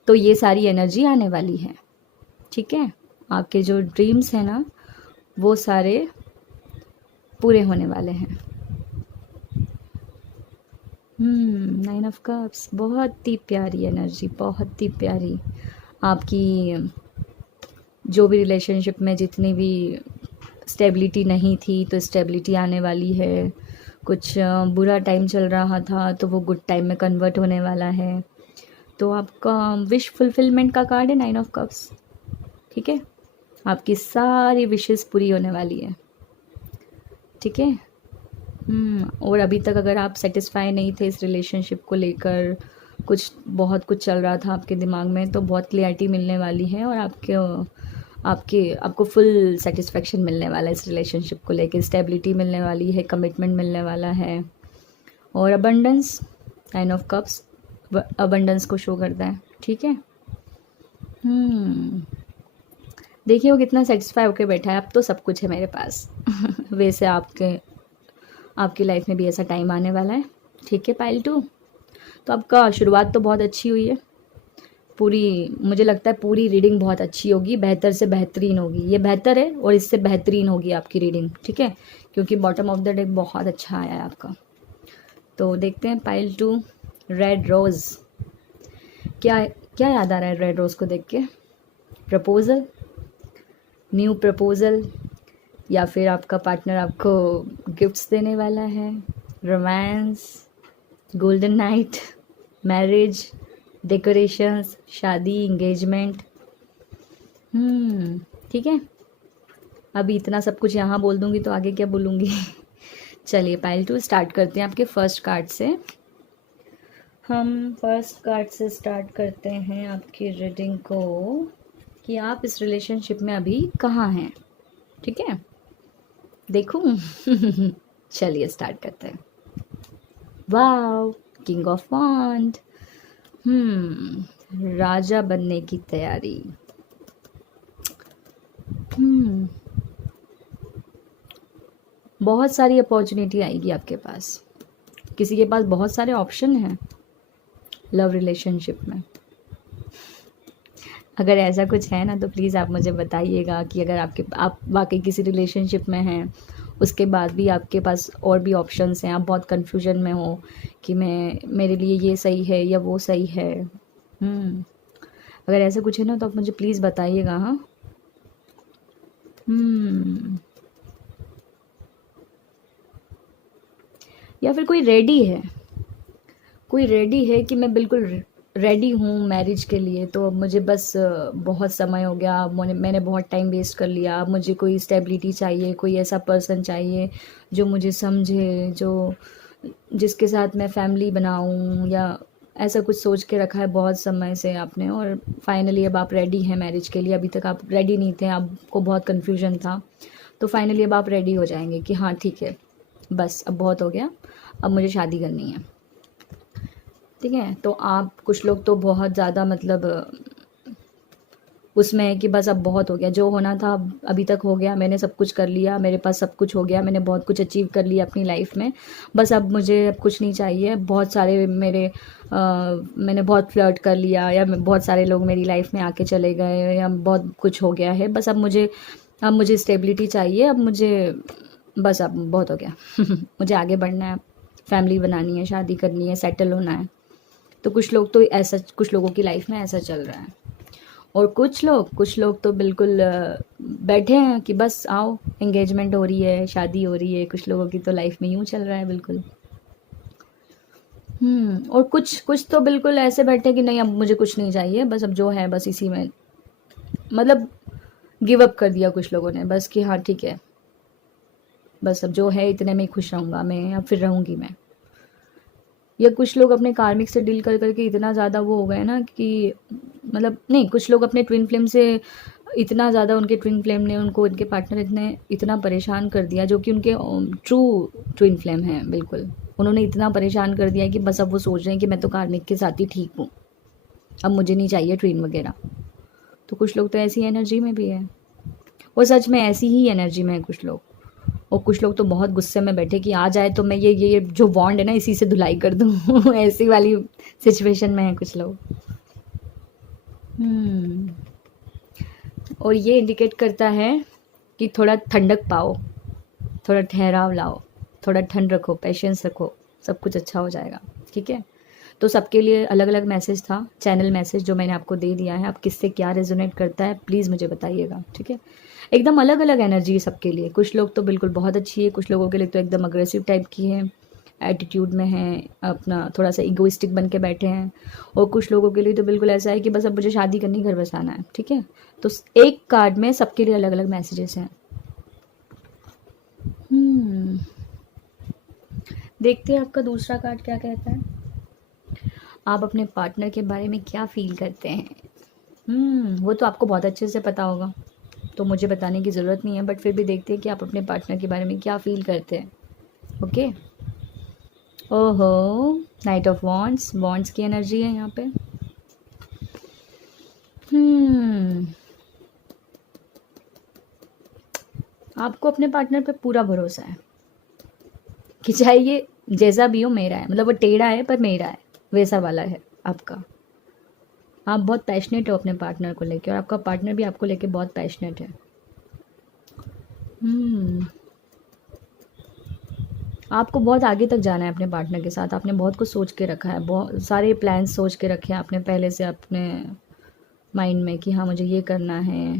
तो ये सारी एनर्जी आने वाली है। ठीक है, आपके जो ड्रीम्स हैं ना वो सारे पूरे होने वाले हैं। 9 ऑफ कप्स, बहुत ही प्यारी एनर्जी, बहुत ही प्यारी। आपकी जो भी रिलेशनशिप में जितनी भी स्टेबिलिटी नहीं थी तो स्टेबिलिटी आने वाली है। कुछ बुरा टाइम चल रहा था तो वो गुड टाइम में कन्वर्ट होने वाला है। तो आपका विश फुलफिलमेंट का कार्ड है 9 ऑफ कप्स। ठीक है, आपकी सारी विशेस पूरी होने वाली है। ठीक है। और अभी तक अगर आप सेटिस्फाई नहीं थे इस रिलेशनशिप को लेकर, बहुत कुछ चल रहा था आपके दिमाग में, तो बहुत क्लियरिटी मिलने वाली है और आपको फुल सेटिस्फेक्शन मिलने वाला है इस रिलेशनशिप को लेकर। स्टेबिलिटी मिलने वाली है, कमिटमेंट मिलने वाला है। और अबंडेंस, 9 ऑफ कप्स अबंडेंस को शो करता है। ठीक है। देखिए वो कितना सेटिस्फाई होकर बैठा है, अब तो सब कुछ है मेरे पास। वैसे आपकी लाइफ में भी ऐसा टाइम आने वाला है। ठीक है पायल 2, तो आपका शुरुआत तो बहुत अच्छी हुई है। मुझे लगता है पूरी रीडिंग बहुत अच्छी होगी, बेहतर से बेहतरीन होगी। ये बेहतर है और इससे बेहतरीन होगी आपकी रीडिंग। ठीक है, क्योंकि बॉटम ऑफ द डेक बहुत अच्छा आया है आपका। तो देखते हैं पायल 2, रेड रोज़। क्या याद आ रहा है रेड रोज़ को देख के? प्रपोज़ल, न्यू प्रपोज़ल, या फिर आपका पार्टनर आपको गिफ्ट्स देने वाला है, romance, golden night, marriage, decorations, शादी, इंगेजमेंट। ठीक है, अभी इतना सब कुछ यहाँ बोल दूँगी तो आगे क्या बोलूँगी। चलिए पायल 2 स्टार्ट करते हैं आपके फर्स्ट कार्ड से। हम फर्स्ट कार्ड से स्टार्ट करते हैं आपकी रीडिंग को कि आप इस रिलेशनशिप में अभी कहाँ हैं। ठीक है, देखूं? चलिए स्टार्ट करते हैं। वाव, किंग ऑफ वांड। राजा बनने की तैयारी। बहुत सारी अपॉर्चुनिटी आएगी आपके पास। किसी के पास बहुत सारे ऑप्शन हैं लव रिलेशनशिप में। अगर ऐसा कुछ है ना तो प्लीज़ आप मुझे बताइएगा कि अगर आप वाकई किसी रिलेशनशिप में हैं, उसके बाद भी आपके पास और भी ऑप्शंस हैं, आप बहुत कन्फ्यूजन में हो कि मेरे लिए ये सही है या वो सही है। अगर ऐसा कुछ है ना तो आप मुझे प्लीज़ बताइएगा। हाँ, या फिर कोई रेडी है कि मैं बिल्कुल रेडी हूँ मैरिज के लिए, तो अब मुझे बस बहुत समय हो गया, मैंने बहुत टाइम वेस्ट कर लिया, अब मुझे कोई स्टेबिलिटी चाहिए, कोई ऐसा पर्सन चाहिए जो मुझे समझे, जिसके साथ मैं फैमिली बनाऊँ, या ऐसा कुछ सोच के रखा है बहुत समय से आपने, और फाइनली अब आप रेडी हैं मैरिज के लिए। अभी तक आप रेडी नहीं थे, आपको बहुत कन्फ्यूजन था, तो फाइनली अब आप रेडी हो जाएंगे कि हाँ ठीक है, बस अब बहुत हो गया, अब मुझे शादी करनी है। ठीक है, तो आप कुछ लोग तो बहुत ज़्यादा मतलब उसमें है कि बस अब बहुत हो गया, जो होना था अभी तक हो गया, मैंने सब कुछ कर लिया, मेरे पास सब कुछ हो गया, मैंने बहुत कुछ अचीव कर लिया अपनी लाइफ में, बस अब मुझे कुछ नहीं चाहिए। बहुत सारे मैंने बहुत फ्लर्ट कर लिया, या बहुत सारे लोग मेरी लाइफ में आके चले गए, या बहुत कुछ हो गया है, बस अब मुझे स्टेबिलिटी चाहिए, अब बहुत हो गया। मुझे आगे बढ़ना है। फैमिली बनानी है, शादी करनी है, सेटल होना है। तो कुछ लोग तो ऐसा, कुछ लोगों की लाइफ में ऐसा चल रहा है। और कुछ लोग तो बिल्कुल बैठे हैं कि बस आओ, एंगेजमेंट हो रही है, शादी हो रही है। कुछ लोगों की तो लाइफ में यूँ चल रहा है बिल्कुल। और कुछ कुछ तो बिल्कुल ऐसे बैठे हैं कि नहीं, अब मुझे कुछ नहीं चाहिए, बस अब जो है बस इसी में, मतलब गिव अप कर दिया कुछ लोगों ने, बस कि हाँ ठीक है, बस अब जो है इतने में ही खुश रहूँगा मैं, अब फिर रहूँगी मैं। या कुछ लोग अपने कार्मिक से डील कर करके इतना ज़्यादा वो हो गए ना कि, मतलब नहीं, कुछ लोग अपने ट्विन फ्लेम से इतना ज़्यादा, उनके ट्विन फ्लेम ने उनको, उनके पार्टनर इतना परेशान कर दिया, जो कि उनके ट्रू ट्विन फ्लेम हैं बिल्कुल। उन्होंने इतना परेशान कर दिया कि बस अब वो सोच रहे हैं कि मैं तो कार्मिक के साथ ही ठीक हूँ, अब मुझे नहीं चाहिए ट्विन वगैरह। तो कुछ लोग तो ऐसी एनर्जी में भी है, और सच में ऐसी ही एनर्जी में है कुछ लोग। और कुछ लोग तो बहुत गुस्से में बैठे कि आ जाए तो मैं ये जो बॉन्ड है ना, इसी से धुलाई कर दूँ ऐसी वाली सिचुएशन में है कुछ लोग। और ये इंडिकेट करता है कि थोड़ा ठंडक पाओ, थोड़ा ठहराव लाओ, थोड़ा ठंड रखो, पेशेंस रखो, सब कुछ अच्छा हो जाएगा। ठीक है। तो सबके लिए अलग अलग मैसेज था, चैनल मैसेज जो मैंने आपको दे दिया है। अब किससे क्या रेजोनेट करता है प्लीज़ मुझे बताइएगा। ठीक है। एकदम अलग अलग एनर्जी है सबके लिए। कुछ लोग तो बिल्कुल बहुत अच्छी है, कुछ लोगों के लिए तो एकदम अग्रेसिव टाइप की है, एटीट्यूड में है, अपना थोड़ा सा इगोइस्टिक बन के बैठे हैं। और कुछ लोगों के लिए तो बिल्कुल ऐसा है कि बस अब मुझे शादी करनी, घर बसाना है। ठीक है। तो एक कार्ड में सबके लिए अलग अलग मैसेजेस हैं। देखते हैं आपका दूसरा कार्ड क्या कहता है। आप अपने पार्टनर के बारे में क्या फील करते हैं। वो तो आपको बहुत अच्छे से पता होगा, तो मुझे बताने की ज़रूरत नहीं है, बट फिर भी देखते हैं कि आप अपने पार्टनर के बारे में क्या फील करते हैं। ओके। ओहो, नाइट ऑफ वॉन्ड्स, वॉन्ड्स की एनर्जी है यहाँ पे। आपको अपने पार्टनर पे पूरा भरोसा है कि चाहे ये जैसा भी हो मेरा है, मतलब वो टेढ़ा है पर मेरा है, वैसा वाला है आपका। आप बहुत पैशनेट हो अपने पार्टनर को लेके, और आपका पार्टनर भी आपको लेके बहुत पैशनेट है। आपको बहुत आगे तक जाना है अपने पार्टनर के साथ। आपने बहुत कुछ सोच के रखा है, बहुत सारे प्लान्स सोच के रखे हैं आपने पहले से अपने माइंड में कि हाँ मुझे ये करना है,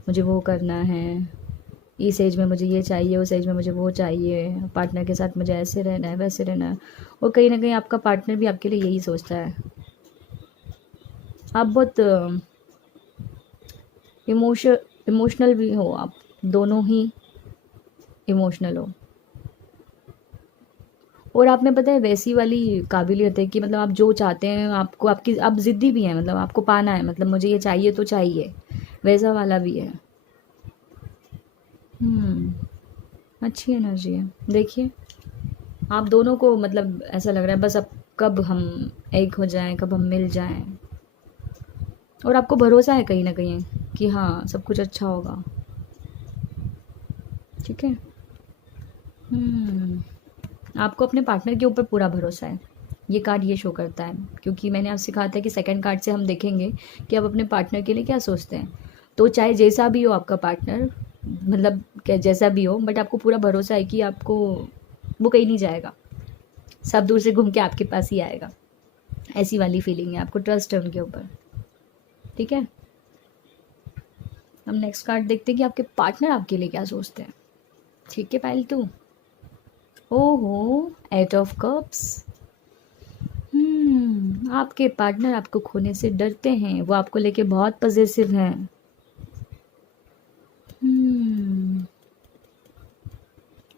मुझे वो करना है, इस एज में मुझे ये चाहिए, उस एज में मुझे वो चाहिए, पार्टनर के साथ मुझे ऐसे रहना है, वैसे रहना है। और कहीं ना कहीं आपका पार्टनर भी आपके लिए यही सोचता है। आप बहुत इमोशनल भी हो, आप दोनों ही इमोशनल हो। और आप में पता है वैसी वाली काबिलियत है कि मतलब आप जो चाहते हैं, आपको, आपकी, आप ज़िद्दी भी हैं, मतलब आपको पाना है, मतलब मुझे ये चाहिए तो चाहिए, वैसा वाला भी है। अच्छी एनर्जी है। देखिए आप दोनों को, मतलब ऐसा लग रहा है बस अब कब हम एक हो जाएं, कब हम मिल जाएं। और आपको भरोसा है कहीं ना कहीं कि हाँ सब कुछ अच्छा होगा। ठीक है। आपको अपने पार्टनर के ऊपर पूरा भरोसा है, ये कार्ड ये शो करता है। क्योंकि मैंने आपसे कहा था कि सेकंड कार्ड से हम देखेंगे कि आप अपने पार्टनर के लिए क्या सोचते हैं। तो चाहे जैसा भी हो आपका पार्टनर, मतलब क्या जैसा भी हो, बट आपको पूरा भरोसा है कि आपको वो कहीं नहीं जाएगा, सब दूर से घूम के आपके पास ही आएगा। ऐसी वाली फीलिंग है, आपको ट्रस्ट है उनके ऊपर। ठीक है। हम नेक्स्ट कार्ड देखते हैं कि आपके पार्टनर आपके लिए क्या सोचते हैं। ठीक है पायल टू। ओहो, एट ऑफ कप्स। आपके पार्टनर आपको खोने से डरते हैं, वो आपको लेके बहुत पजेसिव हैं।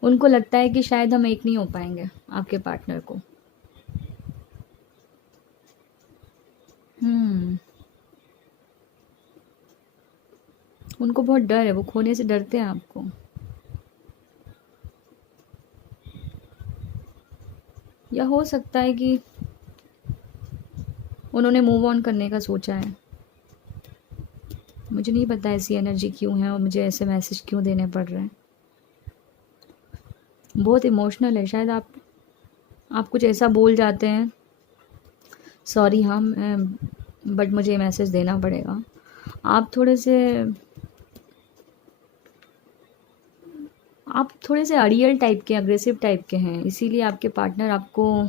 उनको लगता है कि शायद हम एक नहीं हो पाएंगे आपके पार्टनर को। उनको बहुत डर है, वो खोने से डरते हैं आपको। या हो सकता है कि उन्होंने मूव ऑन करने का सोचा है। मुझे नहीं पता ऐसी एनर्जी क्यों है और मुझे ऐसे मैसेज क्यों देने पड़ रहे हैं। बहुत इमोशनल है शायद आप कुछ ऐसा बोल जाते हैं, सॉरी हाँ, बट मुझे मैसेज देना पड़ेगा। आप थोड़े से, आप थोड़े से अड़ियल टाइप के, अग्रेसिव टाइप के हैं, इसीलिए आपके पार्टनर आपको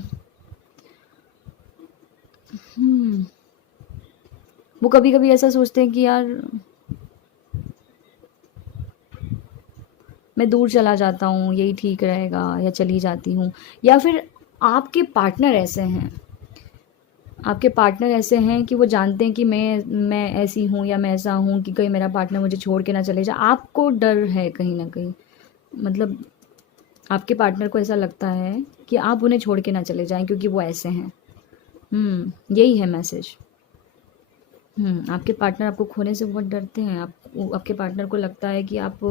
वो कभी कभी ऐसा सोचते हैं कि यार मैं दूर चला जाता हूँ यही ठीक रहेगा, या चली जाती हूँ। या फिर आपके पार्टनर ऐसे हैं, आपके पार्टनर ऐसे हैं कि वो जानते हैं कि मैं ऐसी हूँ या मैं ऐसा हूँ कि कहीं मेरा पार्टनर मुझे छोड़ के ना चले जाए। आपको डर है कहीं ना कहीं, मतलब आपके पार्टनर को ऐसा लगता है कि आप उन्हें छोड़ के ना चले जाएं क्योंकि वो ऐसे हैं। यही है मैसेज। आपके पार्टनर आपको खोने से बहुत डरते हैं। आपके पार्टनर को लगता है कि आप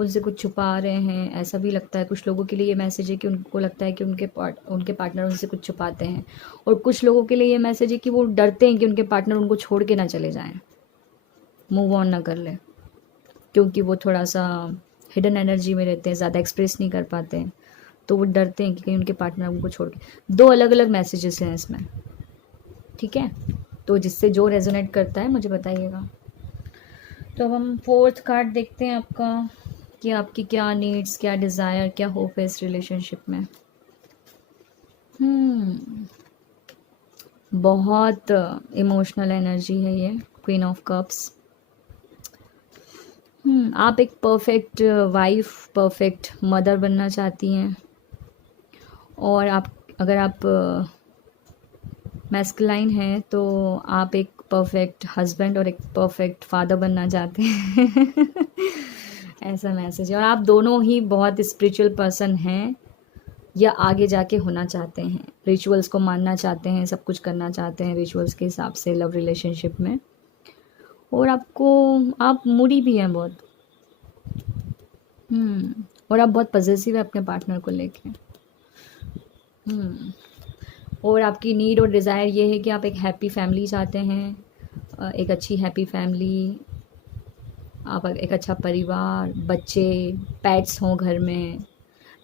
उनसे कुछ छुपा रहे हैं, ऐसा भी लगता है। कुछ लोगों के लिए ये मैसेज है कि उनको लगता है कि उनके पार्टनर उनसे कुछ छुपाते हैं, और कुछ लोगों के लिए ये मैसेज है कि वो डरते हैं कि उनके पार्टनर उनको छोड़ के ना चले जाएं, मूव ऑन ना कर ले, क्योंकि वो थोड़ा सा हिडन एनर्जी में रहते हैं, ज़्यादा एक्सप्रेस नहीं कर पाते हैं, तो वो डरते हैं कि कहीं उनके पार्टनर उनको छोड़ के। दो अलग अलग मैसेजेस हैं इसमें, ठीक है। तो जिससे जो रेजोनेट करता है मुझे बताइएगा। तो अब हम फोर्थ कार्ड देखते हैं आपका, कि आपकी क्या नीड्स, क्या डिज़ायर, क्या होप है इस रिलेशनशिप में। बहुत इमोशनल एनर्जी है ये, क्वीन ऑफ कप्स। आप एक परफेक्ट वाइफ, परफेक्ट मदर बनना चाहती हैं, और अगर आप मैस्कुलाइन हैं तो आप एक परफेक्ट हस्बैंड और एक परफेक्ट फादर बनना चाहते हैं। ऐसा मैसेज है। और आप दोनों ही बहुत स्पिरिचुअल पर्सन हैं, या आगे जाके होना चाहते हैं, रिचुअल्स को मानना चाहते हैं, सब कुछ करना चाहते हैं रिचुअल्स के हिसाब से लव रिलेशनशिप में। और आप मूडी भी हैं बहुत। और आप बहुत पॉजिटिव है अपने पार्टनर को लेके। और आपकी नीड और डिज़ायर ये है कि आप एक हैप्पी फैमिली चाहते हैं, एक अच्छी हैप्पी फैमिली, आप एक अच्छा परिवार, बच्चे, पेट्स हों घर में,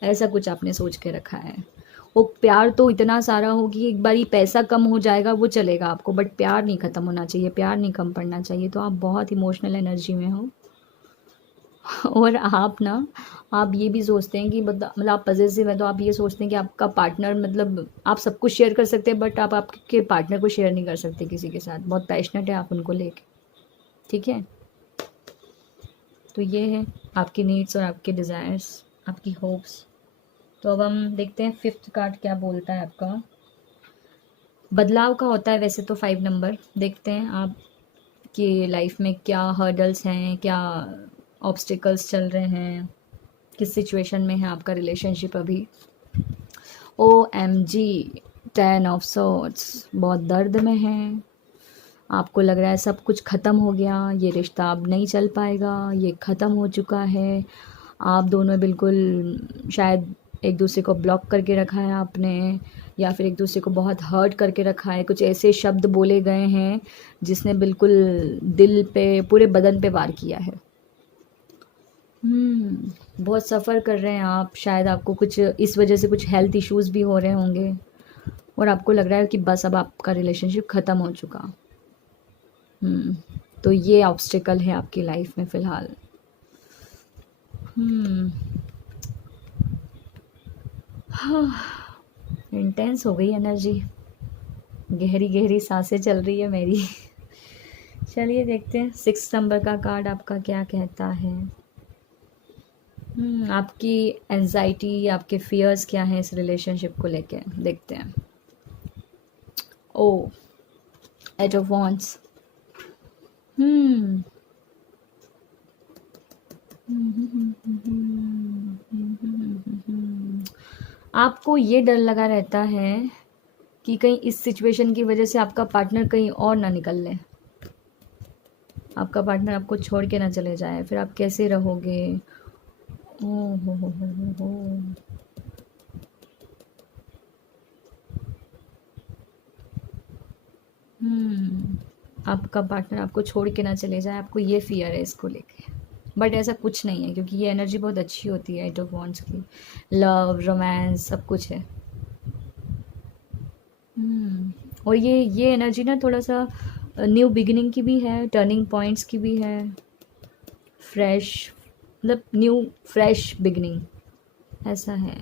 ऐसा कुछ आपने सोच के रखा है। वो प्यार तो इतना सारा हो कि एक बारी पैसा कम हो जाएगा वो चलेगा आपको, बट प्यार नहीं ख़त्म होना चाहिए, प्यार नहीं कम पड़ना चाहिए। तो आप बहुत इमोशनल एनर्जी में हो। और आप ये भी सोचते हैं कि मतलब आप पॉजिटिव है, तो आप ये सोचते हैं कि आपका पार्टनर, मतलब आप सब कुछ शेयर कर सकते हैं, बट आप आपके पार्टनर को शेयर नहीं कर सकते किसी के साथ। बहुत पैशनेट है आप उनको लेके, ठीक है। तो ये है आपकी नीड्स और आपके डिज़ायर्स, आपकी होप्स। तो अब हम देखते हैं फिफ्थ कार्ड क्या बोलता है आपका। बदलाव का होता है वैसे तो 5 नंबर। देखते हैं आपकी लाइफ में क्या हर्डल्स हैं, क्या ऑब्स्टिकल्स चल रहे हैं, किस सिचुएशन में है आपका रिलेशनशिप अभी। OMG, 10 ऑफ सॉर्ड्स, बहुत दर्द में है। आपको लग रहा है सब कुछ ख़त्म हो गया, ये रिश्ता अब नहीं चल पाएगा, ये ख़त्म हो चुका है। आप दोनों बिल्कुल शायद एक दूसरे को ब्लॉक करके रखा है आपने, या फिर एक दूसरे को बहुत हर्ट करके रखा है। कुछ ऐसे शब्द बोले गए हैं जिसने बिल्कुल दिल पे, पूरे बदन पे वार किया है। बहुत सफ़र कर रहे हैं आप, शायद आपको कुछ इस वजह से कुछ हेल्थ इश्यूज़ भी हो रहे होंगे, और आपको लग रहा है कि बस अब आपका रिलेशनशिप ख़त्म हो चुका। तो ये ऑब्स्टिकल है आपकी लाइफ में फ़िलहाल। इंटेंस हो गई एनर्जी, गहरी गहरी सांसें चल रही है मेरी। चलिए देखते हैं 6 नंबर का कार्ड आपका क्या कहता है। आपकी एंजाइटी, आपके फियर्स क्या हैं इस रिलेशनशिप को लेके, देखते हैं। ओ, एट ऑफ वॉन्ड्स। आपको ये डर लगा रहता है कि कहीं इस सिचुएशन की वजह से आपका पार्टनर कहीं और ना निकल ले, आपका पार्टनर आपको छोड़ के ना चले जाए, फिर आप कैसे रहोगे। ओ हो। आपका पार्टनर आपको छोड़ के ना चले जाए, आपको ये फियर है इसको लेके। बट ऐसा कुछ नहीं है, क्योंकि ये एनर्जी बहुत अच्छी होती है एट ऑफ वॉन्ड्स की। लव, रोमांस, सब कुछ है। और ये एनर्जी ना थोड़ा सा न्यू बिगिनिंग की भी है, टर्निंग पॉइंट्स की भी है, फ्रेश मतलब न्यू फ्रेश बिगनिंग ऐसा है।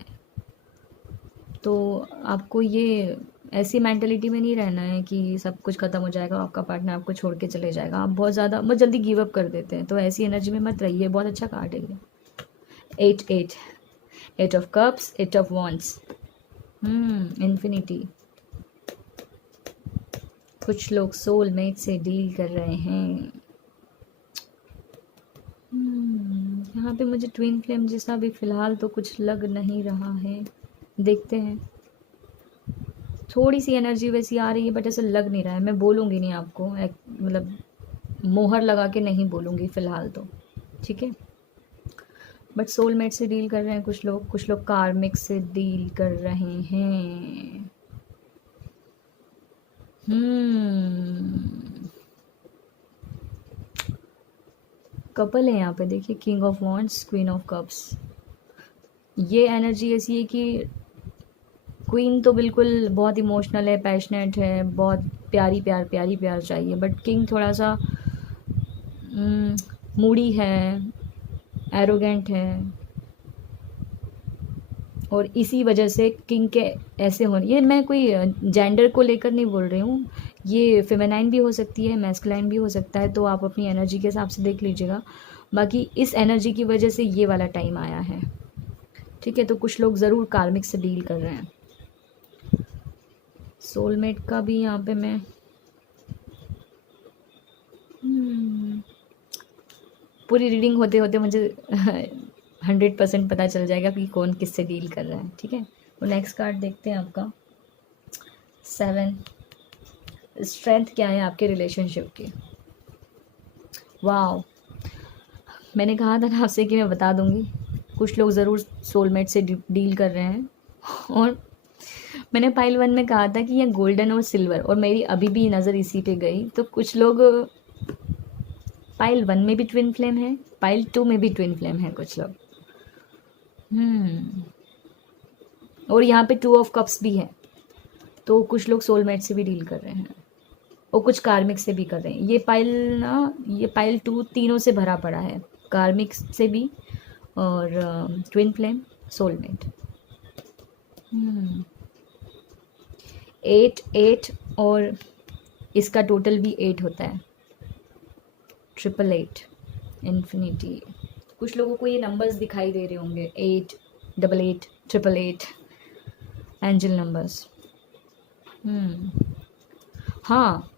तो आपको ये ऐसी मेंटालिटी में नहीं रहना है कि सब कुछ ख़त्म हो जाएगा, आपका पार्टनर आपको छोड़ के चले जाएगा, आप बहुत जल्दी गिव अप कर देते हैं, तो ऐसी एनर्जी में मत रहिए। बहुत अच्छा कार्ड है ये। 8 8 of cups, 8 of wands, infinity. कुछ लोग सोलमेट से डील कर रहे हैं। यहाँ पे मुझे ट्विन फ्लेम जैसा भी फ़िलहाल तो कुछ लग नहीं रहा है, देखते हैं। थोड़ी सी एनर्जी वैसी आ रही है बट ऐसा लग नहीं रहा है। मैं बोलूँगी नहीं आपको, मतलब मोहर लगा के नहीं बोलूँगी फ़िलहाल तो, ठीक है। बट सोलमेट से डील कर रहे हैं कुछ लोग कार्मिक से डील कर रहे हैं। कपल है यहाँ पे, देखिए, king of wands, queen of cups. ये एनर्जी ऐसी है कि क्वीन तो बिल्कुल बहुत इमोशनल है, पैशनेट है, बहुत प्यारी प्यार चाहिए, बट किंग थोड़ा सा मूडी है, एरोगेंट है, और इसी वजह से किंग के ऐसे होने, ये मैं कोई जेंडर को लेकर नहीं बोल रही हूँ, ये फेमिनाइन भी हो सकती है, मैस्कुलाइन भी हो सकता है, तो आप अपनी एनर्जी के हिसाब से देख लीजिएगा। बाकी इस एनर्जी की वजह से ये वाला टाइम आया है, ठीक है। तो कुछ लोग ज़रूर कार्मिक से डील कर रहे हैं। सोलमेट का भी यहाँ पे मैं पूरी रीडिंग होते होते मुझे 100% पता चल जाएगा कि कौन किससे डील कर रहा है, ठीक है। तो नेक्स्ट कार्ड देखते हैं आपका 7। स्ट्रेंथ क्या है आपके रिलेशनशिप की। वाह, मैंने कहा था ना आपसे कि मैं बता दूंगी। कुछ लोग ज़रूर सोलमेट से डील कर रहे हैं, और मैंने पाइल 1 में कहा था कि ये गोल्डन और सिल्वर, और मेरी अभी भी नज़र इसी पे गई। तो कुछ लोग पाइल 1 में भी ट्विन फ्लेम है, पाइल 2 में भी ट्विन फ्लेम है कुछ लोग। और यहाँ पे 2 ऑफ कप्स भी है, तो कुछ लोग सोलमेट से भी डील कर रहे हैं, और कुछ कार्मिक से भी कर रहे हैं। ये पाइल 2 तीनों से भरा पड़ा है, कार्मिक से भी और ट्विन फ्लेम, सोलमेट। 8 8 और इसका टोटल भी 8 होता है, 888, इन्फिनिटी। कुछ लोगों को ये नंबर्स दिखाई दे रहे होंगे, 8 88 888, एंजल नंबर्स। हाँ,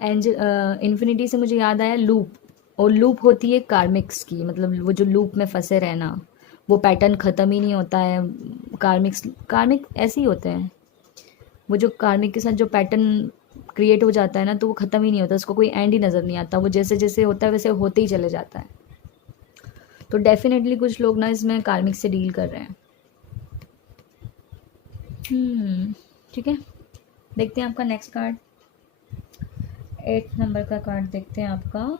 एंजल इन्फिनिटी से मुझे याद आया लूप, और लूप होती है कार्मिक्स की, मतलब वो जो लूप में फंसे रहना, वो पैटर्न ख़त्म ही नहीं होता है। कार्मिक ऐसे ही होते हैं, वो जो कार्मिक के साथ जो पैटर्न क्रिएट हो जाता है ना, तो वो ख़त्म ही नहीं होता, उसको कोई एंड ही नज़र नहीं आता, वो जैसे जैसे होता है वैसे होते ही चले जाता है। तो डेफिनेटली कुछ लोग ना इसमें कार्मिक से डील कर रहे हैं। ठीक है, देखते हैं आपका नेक्स्ट कार्ड। 8 नंबर का कार्ड देखते हैं आपका,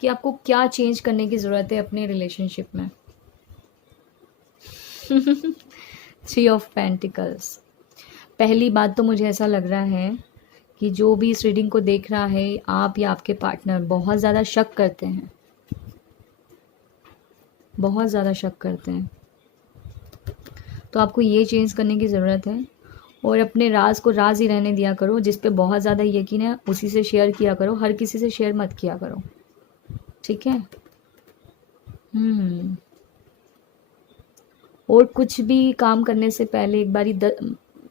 कि आपको क्या चेंज करने की ज़रूरत है अपने रिलेशनशिप में। 3 ऑफ पेंटिकल्स। पहली बात तो मुझे ऐसा लग रहा है कि जो भी इस रीडिंग को देख रहा है, आप या आपके पार्टनर बहुत ज़्यादा शक करते हैं, बहुत ज़्यादा शक करते हैं। तो आपको ये चेंज करने की ज़रूरत है, और अपने राज को राज ही रहने दिया करो। जिस पे बहुत ज़्यादा यकीन है उसी से शेयर किया करो, हर किसी से शेयर मत किया करो, ठीक है। और कुछ भी काम करने से पहले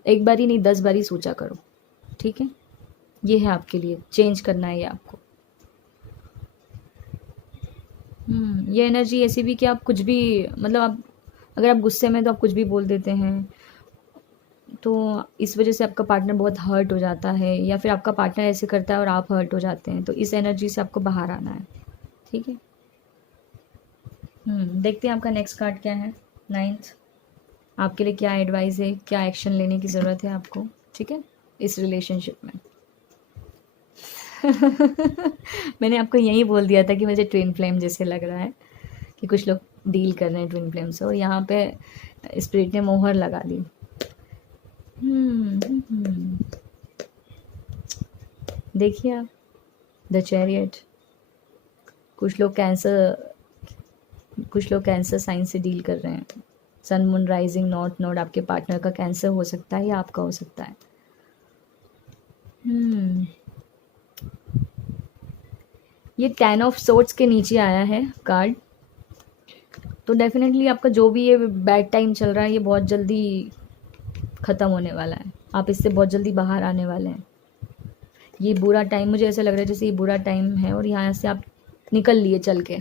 एक बारी नहीं 10 बारी सोचा करो, ठीक है। ये है आपके लिए, चेंज करना है ये आपको। ये एनर्जी ऐसी भी कि आप कुछ भी, मतलब आप अगर आप गुस्से में तो आप कुछ भी बोल देते हैं, तो इस वजह से आपका पार्टनर बहुत हर्ट हो जाता है, या फिर आपका पार्टनर ऐसे करता है और आप हर्ट हो जाते हैं। तो इस एनर्जी से आपको बाहर आना है, ठीक है। देखते हैं आपका नेक्स्ट कार्ड क्या है, 9th। आपके लिए क्या एडवाइस है, क्या एक्शन लेने की ज़रूरत है आपको, ठीक है, इस रिलेशनशिप में। मैंने आपको यही बोल दिया था कि मुझे ट्विन फ्लेम जैसे लग रहा है, कि कुछ लोग डील कर रहे हैं ट्विन फ्लेम से, और यहाँ पे स्पिरिट ने मोहर लगा दी। देखिए आप, द चैरियट। कुछ लोग कैंसर कुछ लोग कैंसर साइन से डील कर रहे हैं। Sun moon rising north node आपके पार्टनर का कैंसर हो सकता है या आपका हो सकता है। ये 10 ऑफ सोर्ड्स के नीचे आया है कार्ड, तो डेफिनेटली आपका जो भी ये बैड टाइम चल रहा है ये बहुत जल्दी ख़त्म होने वाला है। आप इससे बहुत जल्दी बाहर आने वाले हैं। ये बुरा टाइम, मुझे ऐसा लग रहा है जैसे ये बुरा टाइम है और यहाँ से आप निकल लिए चल के,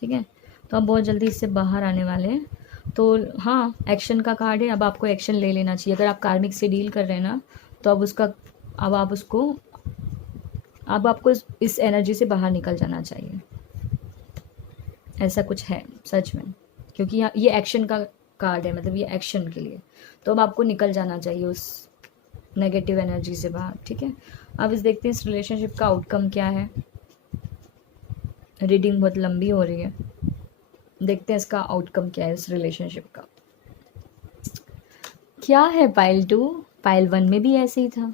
ठीक है। तो आप बहुत जल्दी इससे बाहर आने वाले हैं। तो हाँ, एक्शन का कार्ड है, अब आपको एक्शन ले लेना चाहिए। अगर आप कार्मिक से डील कर रहे हैं ना, तो अब आपको इस एनर्जी से बाहर निकल जाना चाहिए। ऐसा कुछ है सच में, क्योंकि यहाँ ये एक्शन का कार्ड है, मतलब ये एक्शन के लिए। तो अब आपको निकल जाना चाहिए उस नेगेटिव एनर्जी से बाहर, ठीक है। अब इस देखते हैं इस रिलेशनशिप का आउटकम क्या है। रीडिंग बहुत लंबी हो रही है, देखते हैं इसका आउटकम क्या है इस रिलेशनशिप का। क्या है पाइल 2, पाइल 1 में भी ऐसे ही था।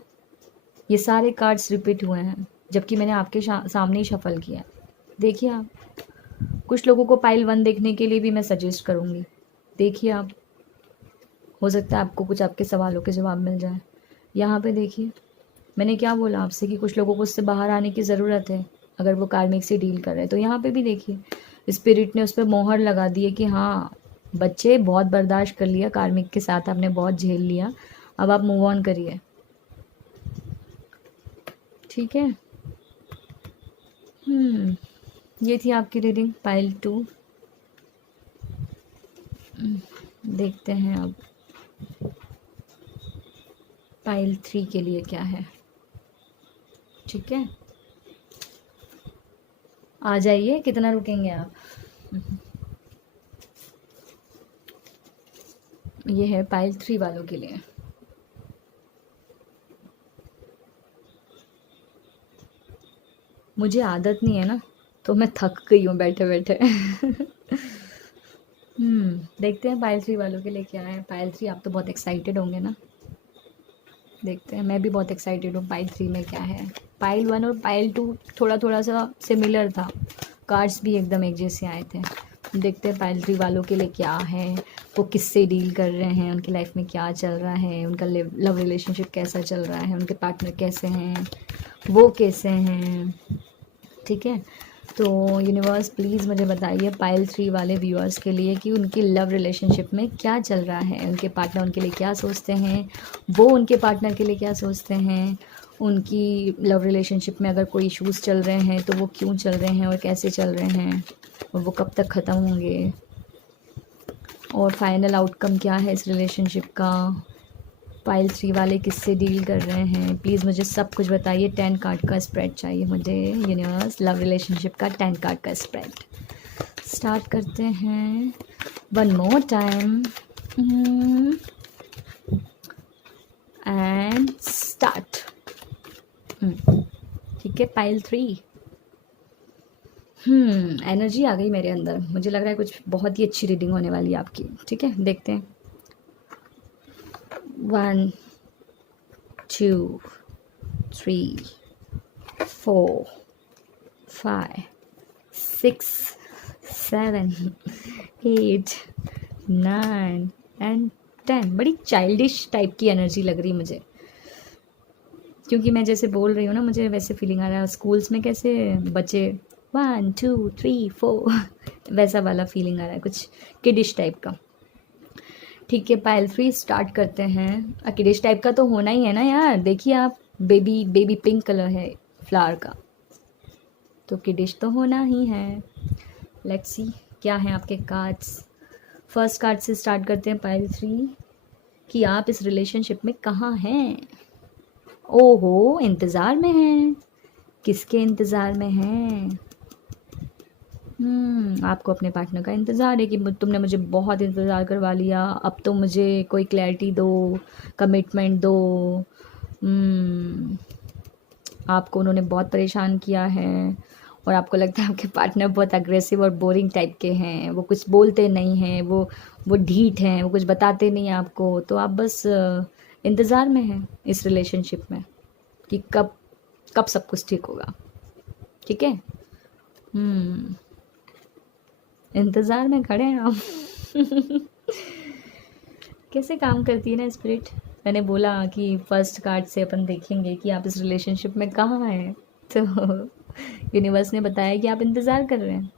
ये सारे कार्ड्स रिपीट हुए हैं, जबकि मैंने आपके सामने ही शफल किया। देखिए आप, कुछ लोगों को पाइल 1 देखने के लिए भी मैं सजेस्ट करूँगी। देखिए आप, हो सकता है आपको कुछ आपके सवालों के जवाब मिल जाए। यहाँ पे देखिए, मैंने क्या बोला आपसे कि कुछ लोगों को उससे बाहर आने की ज़रूरत है अगर वो कार्मिक से डील कर रहे हैं। तो यहाँ पे भी देखिए स्पिरिट ने उस पर मोहर लगा दी है कि हाँ बच्चे, बहुत बर्दाश्त कर लिया कार्मिक के साथ, आपने बहुत झेल लिया, अब आप मूव ऑन करिए, ठीक है। ये थी आपकी रीडिंग पाइल 2। देखते हैं अब पाइल 3 के लिए क्या है, ठीक है। आ जाइए, कितना रुकेंगे आप। ये है पाइल 3 वालों के लिए। मुझे आदत नहीं है ना, तो मैं थक गई हूँ बैठे बैठे। देखते हैं पाइल 3 वालों के लिए क्या है। पाइल 3, आप तो बहुत एक्साइटेड होंगे ना। देखते हैं, मैं भी बहुत एक्साइटेड हूँ पाइल 3 में क्या है। पाइल 1 और पाइल 2 थोड़ा थोड़ा सा सिमिलर था, कार्ड्स भी एकदम एक जैसे आए थे। देखते हैं पाइल 3 वालों के लिए क्या है, वो किससे डील कर रहे हैं, उनकी लाइफ में क्या चल रहा है, उनका लव रिलेशनशिप कैसा चल रहा है, उनके पार्टनर कैसे हैं, वो कैसे हैं, ठीक है। तो यूनिवर्स प्लीज़ मुझे बताइए पाइल 3 वाले व्यूअर्स के लिए कि उनकी लव रिलेशनशिप में क्या चल रहा है, उनके पार्टनर उनके लिए क्या सोचते हैं, वो उनके पार्टनर के लिए क्या सोचते हैं, उनकी लव रिलेशनशिप में अगर कोई इश्यूज़ चल रहे हैं तो वो क्यों चल रहे हैं और कैसे चल रहे हैं, और वो कब तक ख़त्म होंगे, और फाइनल आउटकम क्या है इस रिलेशनशिप का। पाइल 3 वाले किससे डील कर रहे हैं, प्लीज़ मुझे सब कुछ बताइए। 10 कार्ड का स्प्रेड चाहिए मुझे यूनिवर्स, लव रिलेशनशिप का 10 कार्ड का स्प्रेड। स्टार्ट करते हैं, one more time and start. ठीक है, पाइल 3। एनर्जी आ गई मेरे अंदर, मुझे लग रहा है कुछ बहुत ही अच्छी रीडिंग होने वाली है आपकी, ठीक है। देखते हैं, 1 2 3 4 5 6 7 8 9 एंड 10। बड़ी चाइल्डिश टाइप की एनर्जी लग रही मुझे, क्योंकि मैं जैसे बोल रही हूँ ना, मुझे वैसे फीलिंग आ रहा है स्कूल्स में कैसे बच्चे 1 2 3 4 वैसा वाला फीलिंग आ रहा है, कुछ किडिश टाइप का। ठीक है, पाइल 3 स्टार्ट करते हैं। किडिश टाइप का तो होना ही है ना यार, देखिए आप, बेबी पिंक कलर है फ्लावर का, तो किडिश तो होना ही है। लेट्स सी क्या है आपके कार्ड्स। फर्स्ट कार्ड से स्टार्ट करते हैं पाइल 3 कि आप इस रिलेशनशिप में कहाँ हैं। ओहो, इंतज़ार में हैं। किसके इंतज़ार में हैं? आपको अपने पार्टनर का इंतज़ार है कि तुमने मुझे बहुत इंतज़ार करवा लिया, अब तो मुझे कोई क्लैरिटी दो, कमिटमेंट दो। आपको उन्होंने बहुत परेशान किया है और आपको लगता है आपके पार्टनर बहुत अग्रेसिव और बोरिंग टाइप के हैं, वो कुछ बोलते नहीं हैं, वो ढीठ हैं, वो कुछ बताते नहीं हैं आपको। तो आप बस इंतज़ार में हैं इस रिलेशनशिप में कि कब कब सब कुछ ठीक होगा, ठीक है। इंतज़ार में खड़े हैं आप। कैसे काम करती है ना स्पिरिट। मैंने बोला कि फर्स्ट कार्ड से अपन देखेंगे कि आप इस रिलेशनशिप में कहाँ हैं, तो यूनिवर्स ने बताया कि आप इंतज़ार कर रहे हैं।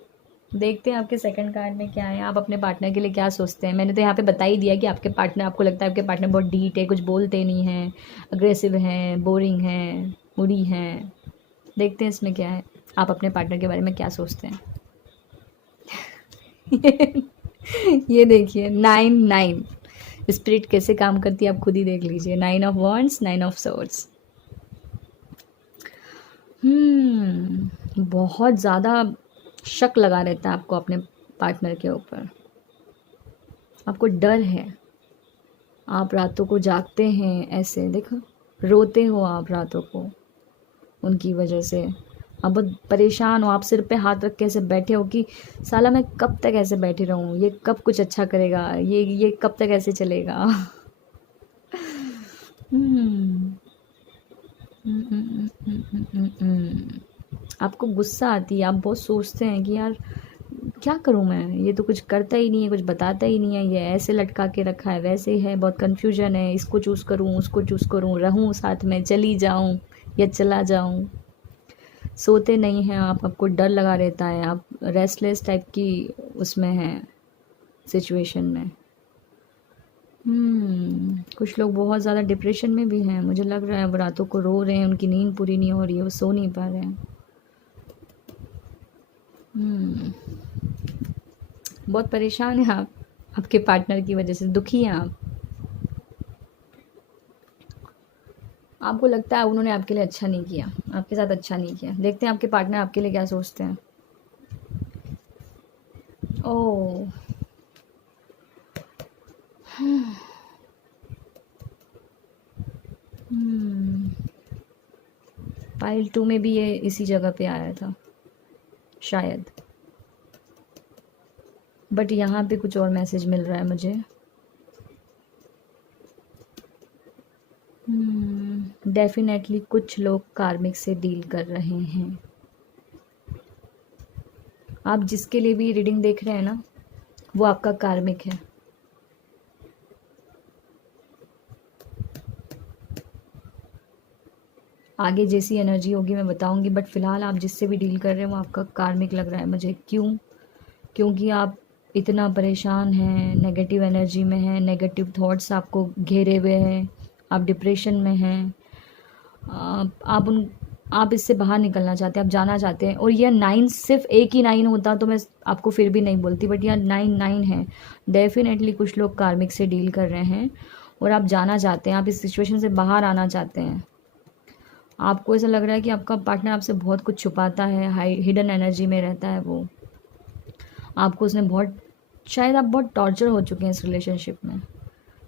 देखते हैं आपके सेकंड कार्ड में क्या है, आप अपने पार्टनर के लिए क्या सोचते हैं। मैंने तो यहाँ पे बता ही दिया कि आपके पार्टनर, आपको लगता है आपके पार्टनर बहुत डीट है, कुछ बोलते नहीं हैं, अग्रेसिव हैं, बोरिंग हैं, मूडी हैं। देखते हैं इसमें क्या है, आप अपने पार्टनर के बारे में क्या सोचते हैं। ये देखिए 9 स्पिरिट कैसे काम करती है आप खुद ही देख लीजिए। 9 ऑफ वॉन्ड्स, 9 ऑफ सोर्ड्स। बहुत ज़्यादा शक लगा रहता है आपको अपने पार्टनर के ऊपर। आपको डर है, आप रातों को जागते हैं, ऐसे देखो रोते हो आप रातों को उनकी वजह से। आप बहुत परेशान हो, आप सिर पे हाथ रख के ऐसे बैठे हो कि साला मैं कब तक ऐसे बैठी रहूँ, ये कब कुछ अच्छा करेगा, ये कब तक ऐसे चलेगा। हम्म आपको गुस्सा आती है, आप बहुत सोचते हैं कि यार क्या करूँ मैं, ये तो कुछ करता ही नहीं है, कुछ बताता ही नहीं है, ये ऐसे लटका के रखा है, वैसे है, बहुत कन्फ्यूजन है, इसको चूज़ करूँ, उसको चूज़ करूँ, रहूँ साथ में, चली जाऊँ या चला जाऊँ। सोते नहीं हैं आप, आपको डर लगा रहता है, आप रेस्टलेस टाइप की उसमें हैं, सिचुएशन में। कुछ लोग बहुत ज़्यादा डिप्रेशन में भी हैं, मुझे लग रहा है वो रातों को रो रहे हैं, उनकी नींद पूरी नहीं हो रही है, वो सो नहीं पा रहे हैं। बहुत परेशान हैं आप आपके पार्टनर की वजह से, दुखी हैं आप। आपको लगता है उन्होंने आपके लिए अच्छा नहीं किया, आपके साथ अच्छा नहीं किया। देखते हैं आपके पार्टनर आपके लिए क्या सोचते हैं। ओह, पाइल 2 में भी ये इसी जगह पे आया था शायद, बट यहाँ पे कुछ और मैसेज मिल रहा है मुझे। डेफिनेटली कुछ लोग कार्मिक से डील कर रहे हैं। आप जिसके लिए भी रीडिंग देख रहे हैं ना, वो आपका कार्मिक है। आगे जैसी एनर्जी होगी मैं बताऊंगी, बट फिलहाल आप जिससे भी डील कर रहे हैं वो आपका कार्मिक लग रहा है मुझे। क्यों? क्योंकि आप इतना परेशान हैं, नेगेटिव एनर्जी में हैं, नेगेटिव थॉट्स आपको घेरे हुए हैं, आप डिप्रेशन में हैं, आप इससे बाहर निकलना चाहते हैं, आप जाना चाहते हैं। और यह 9 सिर्फ एक ही 9 होता तो मैं आपको फिर भी नहीं बोलती, बट यह 9 है। डेफिनेटली कुछ लोग कार्मिक से डील कर रहे हैं और आप जाना चाहते हैं, आप इस सिचुएशन से बाहर आना चाहते हैं। आपको ऐसा लग रहा है कि आपका पार्टनर आपसे बहुत कुछ छुपाता है, हाई हिडन एनर्जी में रहता है वो। आपको उसने बहुत, शायद आप बहुत टॉर्चर हो चुके हैं इस रिलेशनशिप में।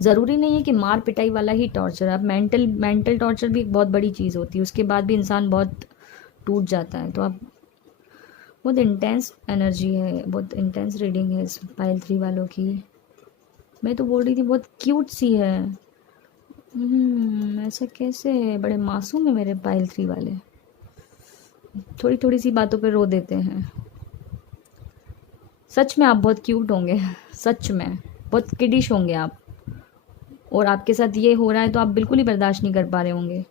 ज़रूरी नहीं है कि मार पिटाई वाला ही टॉर्चर, आप मेंटल टॉर्चर भी एक बहुत बड़ी चीज़ होती है, उसके बाद भी इंसान बहुत टूट जाता है। तो आप बहुत इंटेंस एनर्जी है, बहुत इंटेंस रीडिंग है इस पाइल 3 वालों की। मैं तो बोल रही थी बहुत क्यूट सी है। ऐसा कैसे है, बड़े मासूम है मेरे पाइल 3 वाले, थोड़ी थोड़ी सी बातों पे रो देते हैं। सच में आप बहुत क्यूट होंगे, सच में बहुत किडिश होंगे आप, और आपके साथ ये हो रहा है तो आप बिल्कुल ही बर्दाश्त नहीं कर पा रहे होंगे।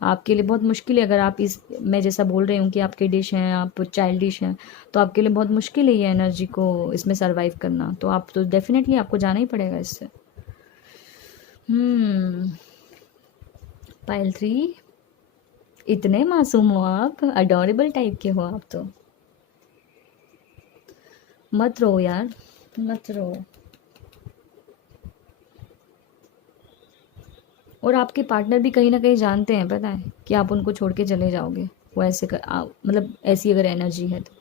आपके लिए बहुत मुश्किल है, अगर आप इस, मैं जैसा बोल रही हूँ कि आप किडिश हैं, आप चाइल्डिश हैं, तो आपके लिए बहुत मुश्किल है ये एनर्जी को इसमें सरवाइव करना। तो आप तो डेफिनेटली आपको जाना ही पड़ेगा इससे। पाइल 3, इतने मासूम हो आप, अडोरेबल टाइप के हो आप तो। मत रो यार, मत रो। और आपके पार्टनर भी कहीं ना कहीं जानते हैं, पता है कि आप उनको छोड़ के चले जाओगे। वो ऐसे मतलब ऐसी अगर एनर्जी है तो।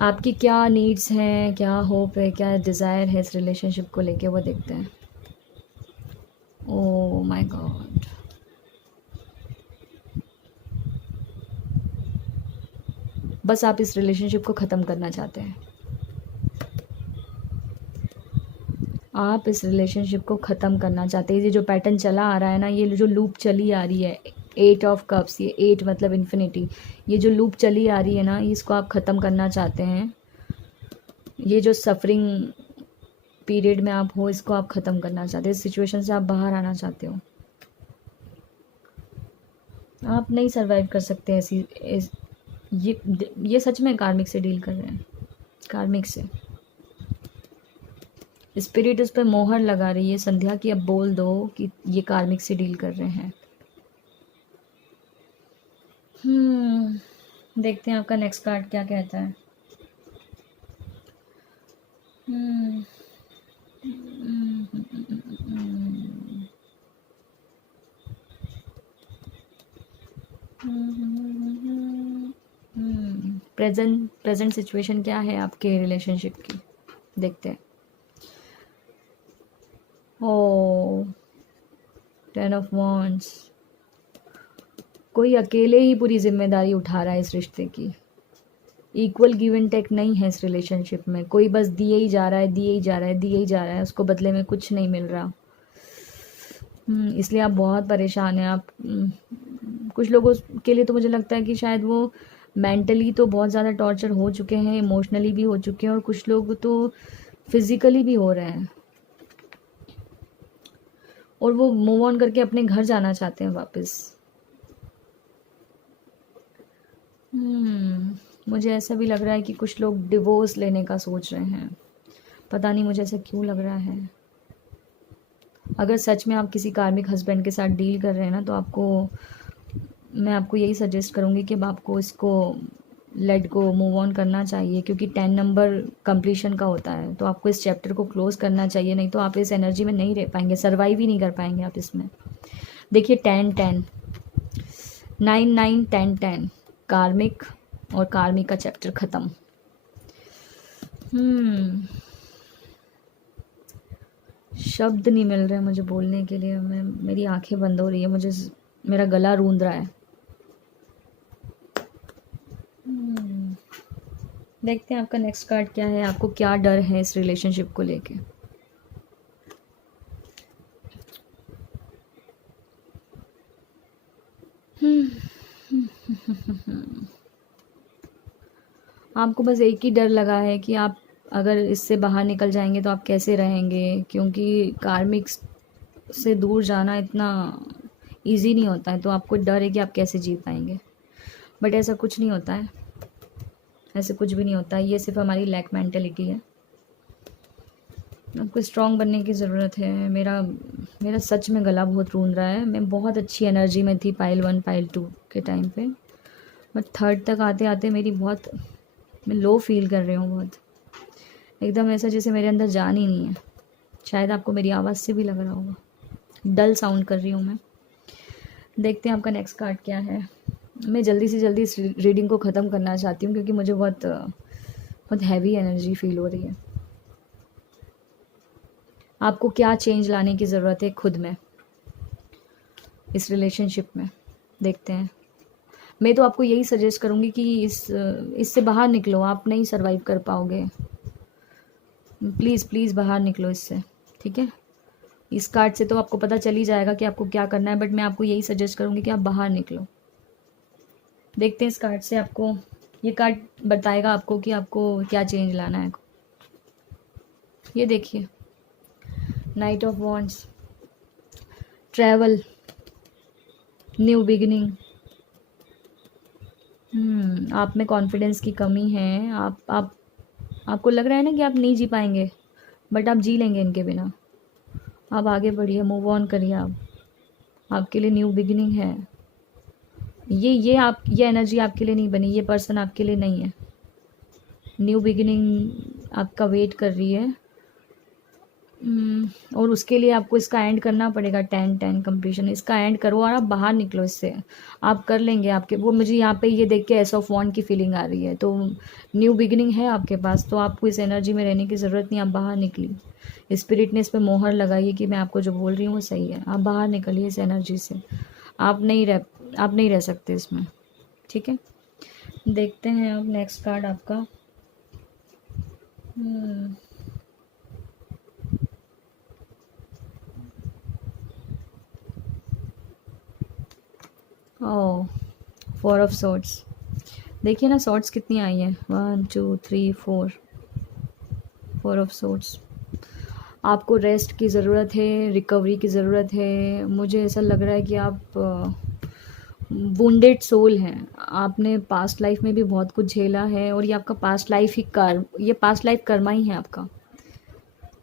आपकी क्या नीड्स हैं, क्या होप है, क्या डिज़ायर है इस रिलेशनशिप को लेके, वो देखते हैं। ओह माय गॉड, बस आप इस रिलेशनशिप को ख़त्म करना चाहते हैं। आप इस रिलेशनशिप को ख़त्म करना चाहते हैं। ये जो पैटर्न चला आ रहा है ना, ये जो लूप चली आ रही है, 8 ऑफ कप्स, ये 8 मतलब इन्फिनिटी। ये जो लूप चली आ रही है ना, इसको आप ख़त्म करना चाहते हैं। ये जो सफरिंग पीरियड में आप हो, इसको आप ख़त्म करना चाहते हैं। इस सिचुएशन से आप बाहर आना चाहते हो। आप नहीं सरवाइव कर सकते ऐसी ये सच में कार्मिक से डील कर रहे हैं, कार्मिक से। स्पिरिट उस पर मोहर लगा रही है संध्या की, अब बोल दो कि ये कार्मिक से डील कर रहे हैं। देखते हैं आपका नेक्स्ट कार्ड क्या कहता है। हम्म प्रेजेंट सिचुएशन क्या है आपके रिलेशनशिप की, देखते हैं। ओ 10 ऑफ wands, कोई अकेले ही पूरी जिम्मेदारी उठा रहा है इस रिश्ते की। इक्वल गिव एंड टेक नहीं है इस रिलेशनशिप में। कोई बस दिए ही जा रहा है, दिए ही जा रहा है, दिए ही जा रहा है, उसको बदले में कुछ नहीं मिल रहा। इसलिए आप बहुत परेशान हैं। आप कुछ लोगों के लिए तो मुझे लगता है कि शायद वो मेंटली तो बहुत ज़्यादा टॉर्चर हो चुके हैं, इमोशनली भी हो चुके हैं, और कुछ लोग तो फिज़िकली भी हो रहे हैं, और वो मूव ऑन करके अपने घर जाना चाहते हैं वापस। मुझे ऐसा भी लग रहा है कि कुछ लोग डिवोर्स लेने का सोच रहे हैं। पता नहीं मुझे ऐसा क्यों लग रहा है। अगर सच में आप किसी कार्मिक हस्बैंड के साथ डील कर रहे हैं ना, तो मैं आपको यही सजेस्ट करूँगी कि अब आपको इसको लेट गो, मूव ऑन करना चाहिए, क्योंकि 10 नंबर कंप्लीशन का होता है। तो आपको इस चैप्टर को क्लोज करना चाहिए, नहीं तो आप इस एनर्जी में नहीं रह पाएंगे, सर्वाइव ही नहीं कर पाएंगे आप इसमें। देखिए 10 10 9 9 10 10, कार्मिक और कार्मिक का चैप्टर ख़त्म। शब्द नहीं मिल रहे मुझे बोलने के लिए। मेरी आंखें बंद हो रही है, मुझे मेरा गला रूंध रहा है। देखते हैं आपका नेक्स्ट कार्ड क्या है। आपको क्या डर है इस रिलेशनशिप को लेके। आपको बस एक ही डर लगा है कि आप अगर इससे बाहर निकल जाएंगे तो आप कैसे रहेंगे, क्योंकि कार्मिक से दूर जाना इतना इजी नहीं होता है। तो आपको डर है कि आप कैसे जी पाएंगे, बट ऐसा कुछ नहीं होता है, ऐसे कुछ भी नहीं होता है। ये सिर्फ हमारी लैक मेंटेलिटी है। आपको स्ट्रॉन्ग बनने की ज़रूरत है। मेरा सच में गला बहुत रूंध रहा है। मैं बहुत अच्छी एनर्जी में थी पाइल 1 पाइल 2 के टाइम पे, बट थर्ड तक आते आते मैं लो फील कर रही हूँ बहुत, एकदम ऐसा जैसे मेरे अंदर जान ही नहीं है। शायद आपको मेरी आवाज़ से भी लग रहा होगा, डल साउंड कर रही हूँ मैं। देखते हैं आपका नेक्स्ट कार्ड क्या है। मैं जल्दी से जल्दी इस रीडिंग को ख़त्म करना चाहती हूँ, क्योंकि मुझे बहुत हैवी एनर्जी फील हो रही है। आपको क्या चेंज लाने की ज़रूरत है खुद में, इस रिलेशनशिप में, देखते हैं। मैं तो आपको यही सजेस्ट करूँगी कि इससे बाहर निकलो। आप नहीं सरवाइव कर पाओगे। प्लीज़ प्लीज़ बाहर निकलो इससे, ठीक है। इस कार्ड से तो आपको पता चल ही जाएगा कि आपको क्या करना है, बट मैं आपको यही सजेस्ट करूँगी कि आप बाहर निकलो। देखते हैं इस कार्ड से आपको, ये कार्ड बताएगा आपको कि आपको क्या चेंज लाना है। ये देखिए, night of wands, travel, new beginning. आप में कॉन्फिडेंस की कमी है। आपको लग रहा है ना कि आप नहीं जी पाएंगे, बट आप जी लेंगे इनके बिना। आप आगे बढ़िए, मूव ऑन करिए। आपके लिए न्यू बिगिनिंग है। ये एनर्जी आपके लिए नहीं बनी, ये पर्सन आपके लिए नहीं है। न्यू बिगिनिंग आपका वेट कर रही है, और उसके लिए आपको इसका एंड करना पड़ेगा। 10 10 कंप्लीशन, इसका एंड करो और आप बाहर निकलो इससे। आप कर लेंगे। आपके वो मुझे यहाँ पे ये देख के एस ऑफ वॉन्ड की फीलिंग आ रही है। तो न्यू बिगिनिंग है आपके पास, तो आपको इस एनर्जी में रहने की ज़रूरत नहीं। आप बाहर निकली। स्पिरिट ने इस पर मोहर लगाई है कि मैं आपको जो बोल रही हूँ वो सही है। आप बाहर निकलिए इस एनर्जी से। आप नहीं रह सकते इसमें, ठीक है। देखते हैं अब नेक्स्ट कार्ड आपका। ओह, 4 ऑफ सॉर्ड्स। देखिए ना सॉर्ड्स कितनी आई हैं, 1 2 3 4, 4 ऑफ सॉर्ड्स। आपको रेस्ट की ज़रूरत है, रिकवरी की ज़रूरत है। मुझे ऐसा लग रहा है कि आप वुंडेड सोल हैं। आपने पास्ट लाइफ में भी बहुत कुछ झेला है और ये आपका पास्ट लाइफ ही कर्म, ये पास्ट लाइफ कर्मा ही है आपका।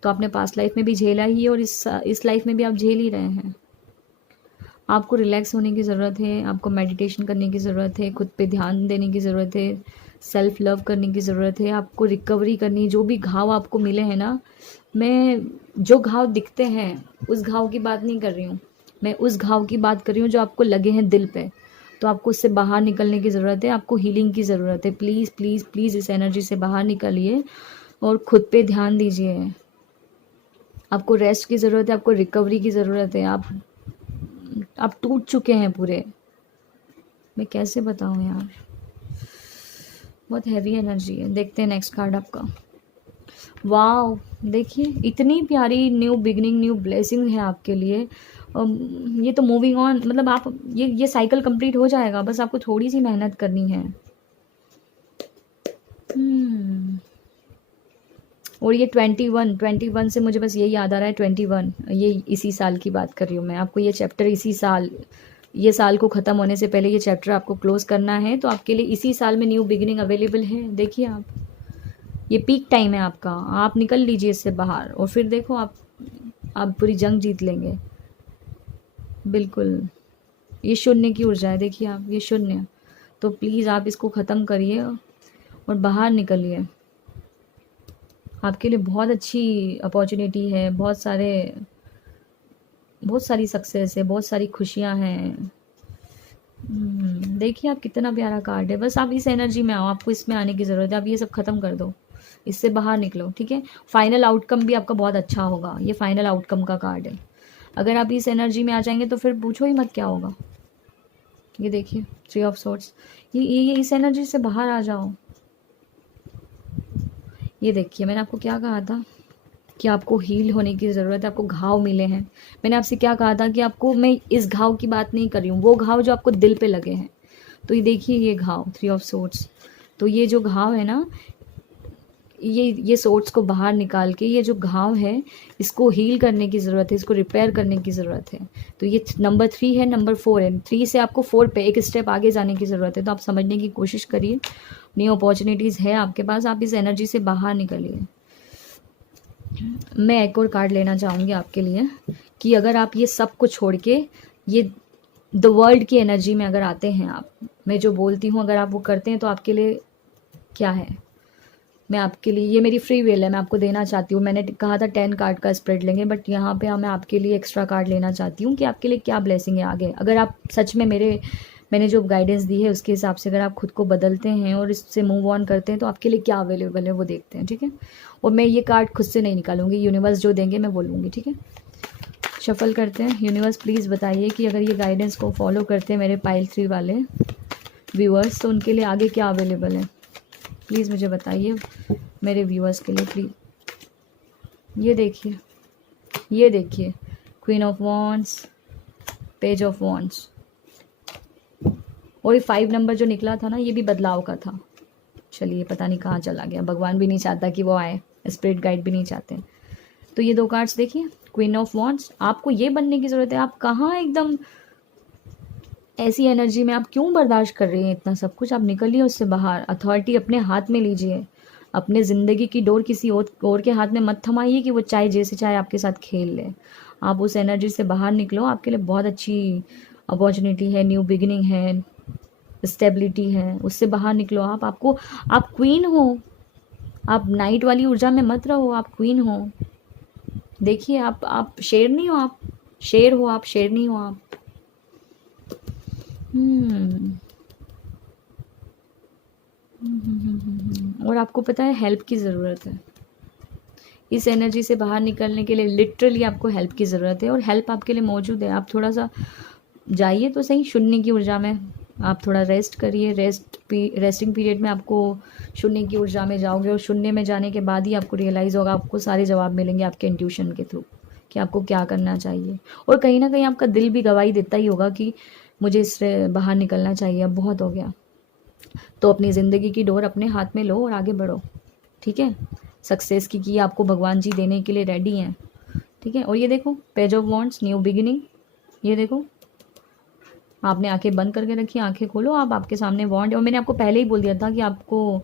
तो आपने पास्ट लाइफ में भी झेला ही है और इस लाइफ में भी आप झेल ही रहे हैं। आपको रिलैक्स होने की ज़रूरत है, आपको मेडिटेशन करने की ज़रूरत है, खुद पे ध्यान देने की ज़रूरत है, सेल्फ लव करने की ज़रूरत है, आपको रिकवरी करनी। जो भी घाव आपको मिले हैं ना, मैं जो घाव दिखते हैं उस घाव की बात नहीं कर रही हूँ, मैं उस घाव की बात कर रही हूँ जो आपको लगे हैं दिल पे। तो आपको उससे बाहर निकलने की ज़रूरत है, आपको हीलिंग की ज़रूरत है। प्लीज़ प्लीज़ प्लीज़ इस एनर्जी से बाहर निकलिए और खुद पे ध्यान दीजिए। आपको रेस्ट की ज़रूरत है, आपको रिकवरी की ज़रूरत है। आप टूट चुके हैं पूरे। मैं कैसे बताऊं यार, बहुत हैवी एनर्जी है। देखते हैं नेक्स्ट कार्ड आपका। वाओ, देखिए इतनी प्यारी न्यू बिगनिंग, न्यू ब्लेसिंग है आपके लिए। ये तो मूविंग ऑन, मतलब आप ये साइकिल कंप्लीट हो जाएगा, बस आपको थोड़ी सी मेहनत करनी है। और ये 21 से मुझे बस यही याद आ रहा है, 21 ये इसी साल की बात कर रही हूँ मैं। आपको ये चैप्टर इसी साल, ये साल को ख़त्म होने से पहले ये चैप्टर आपको क्लोज करना है। तो आपके लिए इसी साल में न्यू बिगिनिंग अवेलेबल है। देखिए आप, ये पीक टाइम है आपका, आप निकल लीजिए इससे बाहर और फिर देखो आप पूरी जंग जीत लेंगे। बिल्कुल, ये शून्य की ऊर्जा है, देखिए आप, ये शून्य। तो प्लीज़ आप इसको ख़त्म करिए और बाहर निकलिए। आपके लिए बहुत अच्छी अपॉर्चुनिटी है, बहुत सारी सक्सेस है, बहुत सारी खुशियाँ हैं। देखिए आप, कितना प्यारा कार्ड है। बस आप इस एनर्जी में आओ, आपको इसमें आने की ज़रूरत है। आप ये सब ख़त्म कर दो, इससे बाहर निकलो, ठीक है। फाइनल आउटकम भी आपका बहुत अच्छा होगा। ये फाइनल आउटकम का कार्ड है। अगर आप इस एनर्जी में आ जाएंगे तो फिर पूछो ही मत क्या होगा। ये देखिए 3 ऑफ सॉर्ड्स। ये इस एनर्जी से बाहर आ जाओ। ये देखिए, मैंने आपको क्या कहा था कि आपको हील होने की ज़रूरत है, आपको घाव मिले हैं। मैंने आपसे क्या कहा था कि आपको, मैं इस घाव की बात नहीं कर रही हूँ, वो घाव जो आपको दिल पे लगे हैं। तो ये देखिए, ये घाव 3 ऑफ सॉर्ड्स। तो ये जो घाव है ना, ये सोर्ट्स को बाहर निकाल के, ये जो घाव है इसको हील करने की ज़रूरत है, इसको रिपेयर करने की ज़रूरत है। तो ये नंबर 3 है, नंबर 4 है। 3 से आपको 4 पे एक स्टेप आगे जाने की ज़रूरत है। तो आप समझने की कोशिश करिए, न्यू अपॉर्चुनिटीज़ है आपके पास, आप इस एनर्जी से बाहर निकलिए। मैं एक और कार्ड लेना चाहूँगी आपके लिए कि अगर आप ये सब कुछ छोड़ के ये द वर्ल्ड की एनर्जी में अगर आते हैं आप, मैं जो बोलती हूँ अगर आप वो करते हैं तो आपके लिए क्या है। मैं आपके लिए, ये मेरी फ्री विल है, मैं आपको देना चाहती हूँ। मैंने कहा था 10 कार्ड का स्प्रेड लेंगे, बट यहाँ पे मैं आपके लिए एक्स्ट्रा कार्ड लेना चाहती हूँ कि आपके लिए क्या ब्लेसिंग है आगे। अगर आप सच में मैंने जो गाइडेंस दी है उसके हिसाब से अगर आप खुद को बदलते हैं और इससे मूव ऑन करते हैं तो आपके लिए क्या अवेलेबल है वो देखते हैं, ठीक है। और मैं ये कार्ड खुद से नहीं निकालूंगी, यूनिवर्स जो देंगे मैं बोलूँगी, ठीक है। शफल करते हैं। यूनिवर्स प्लीज़ बताइए कि अगर ये गाइडेंस को फॉलो करते हैं मेरे पाइल 3 वाले व्यूअर्स, तो उनके लिए आगे क्या अवेलेबल है। प्लीज़ मुझे बताइए मेरे व्यूअर्स के लिए, प्लीज़। ये देखिए queen of wands, page of wands, और ये 5 नंबर जो निकला था ना, ये भी बदलाव का था। चलिए, पता नहीं कहाँ चला गया, भगवान भी नहीं चाहता कि वो आए, स्पिरिट गाइड भी नहीं चाहते। तो ये 2 कार्ड्स देखिए, क्वीन ऑफ वॉन्ड्स। आपको ये बनने की ज़रूरत है। आप कहाँ एकदम ऐसी एनर्जी में, आप क्यों बर्दाश्त कर रही हैं इतना सब कुछ। आप निकलिए उससे बाहर, अथॉरिटी अपने हाथ में लीजिए। अपने ज़िंदगी की डोर किसी और के हाथ में मत थमाइए कि वो चाहे जैसे चाहे आपके साथ खेल ले। आप उस एनर्जी से बाहर निकलो, आपके लिए बहुत अच्छी अपॉर्चुनिटी है, न्यू बिगिनिंग है, स्टेबिलिटी है, उससे बाहर निकलो। आप क्वीन हो, आप नाइट वाली ऊर्जा में मत रहो, आप क्वीन हो। देखिए आप शेर नहीं हो, आप शेर हो, आप शेर नहीं हो आप। और आपको पता है हेल्प की ज़रूरत है। इस एनर्जी से बाहर निकलने के लिए लिटरली आपको हेल्प की ज़रूरत है और हेल्प आपके लिए मौजूद है। आप थोड़ा सा जाइए तो सही शून्य की ऊर्जा में, आप थोड़ा रेस्ट करिए। रेस्टिंग पीरियड में आपको शून्य की ऊर्जा में जाओगे और शून्य में जाने के बाद ही आपको रियलाइज़ होगा, आपको सारे जवाब मिलेंगे आपके इंट्यूशन के थ्रू कि आपको क्या करना चाहिए। और कहीं ना कहीं आपका दिल भी गवाही देता ही होगा कि मुझे इससे बाहर निकलना चाहिए, अब बहुत हो गया। तो अपनी ज़िंदगी की डोर अपने हाथ में लो और आगे बढ़ो, ठीक है। सक्सेस की key आपको भगवान जी देने के लिए रेडी हैं, ठीक है। और ये देखो page of wands, new beginning, ये देखो आपने आंखें बंद करके रखी, आंखें खोलो, आप आपके सामने वॉन्ड है। और मैंने आपको पहले ही बोल दिया था कि आपको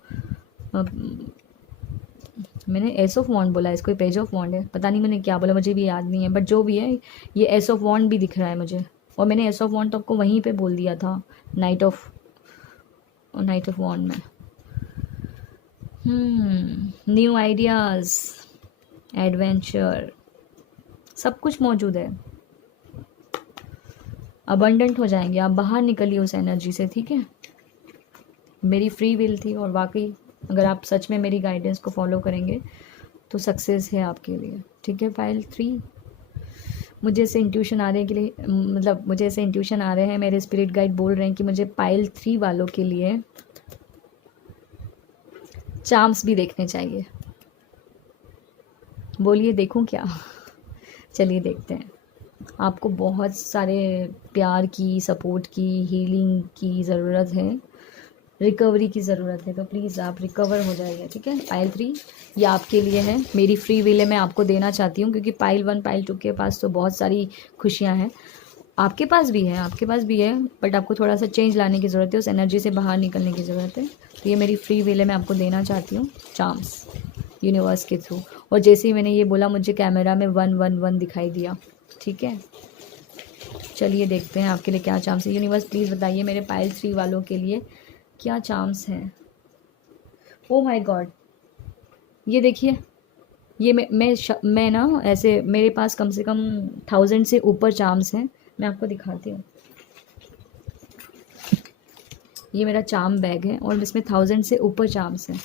मैंने एस ऑफ वॉन्ड बोला, इसको पेज ऑफ वॉन्ड है, पता नहीं मैंने क्या बोला, मुझे भी याद नहीं है, बट जो भी है ये एस ऑफ वॉन्ड भी दिख रहा है मुझे। और मैंने एस ऑफ वॉन्ड तो आपको वहीं पे बोल दिया था नाइट ऑफ वॉन्ड में। न्यू आइडियाज़, एडवेंचर, सब कुछ मौजूद है। अबंडेंट हो जाएंगे आप, बाहर निकलिए उस एनर्जी से, ठीक है। मेरी फ्री विल थी और वाकई अगर आप सच में मेरी गाइडेंस को फॉलो करेंगे तो सक्सेस है आपके लिए, ठीक है। पाइल 3, मुझे ऐसे इंट्यूशन आ रहे हैं के लिए, मतलब मुझे ऐसे इंट्यूशन आ रहे हैं, मेरे स्पिरिट गाइड बोल रहे हैं कि मुझे पाइल 3 वालों के लिए चार्म्स भी देखने चाहिए। बोलिए देखूं क्या? चलिए देखते हैं। आपको बहुत सारे प्यार की, सपोर्ट की, हीलिंग की ज़रूरत है, रिकवरी की ज़रूरत है, तो प्लीज़ आप रिकवर हो जाइए, ठीक है। पाइल 3 ये आपके लिए है, मेरी फ्री विल है, मैं आपको देना चाहती हूँ, क्योंकि पाइल 1 पाइल 2 के पास तो बहुत सारी खुशियाँ हैं, आपके पास भी है, बट आपको थोड़ा सा चेंज लाने की ज़रूरत है, उस एनर्जी से बाहर निकलने की ज़रूरत है। तो ये मेरी फ्री विल है, मैं आपको देना चाहती हूँ चार्म्स यूनिवर्स के थ्रू। और जैसे ही मैंने ये बोला मुझे कैमरा में 111 दिखाई दिया, ठीक है। चलिए देखते हैं आपके लिए क्या चार्म्स है। यूनिवर्स प्लीज़ बताइए मेरे पाइल 3 वालों के लिए क्या चार्म्स हैं। ओ माय गॉड, ये देखिए, ये मैं ना ऐसे मेरे पास कम से कम 1000 से ऊपर चार्म्स हैं, मैं आपको दिखाती हूँ। ये मेरा चार्म बैग है और इसमें 1000 से ऊपर चार्म्स हैं,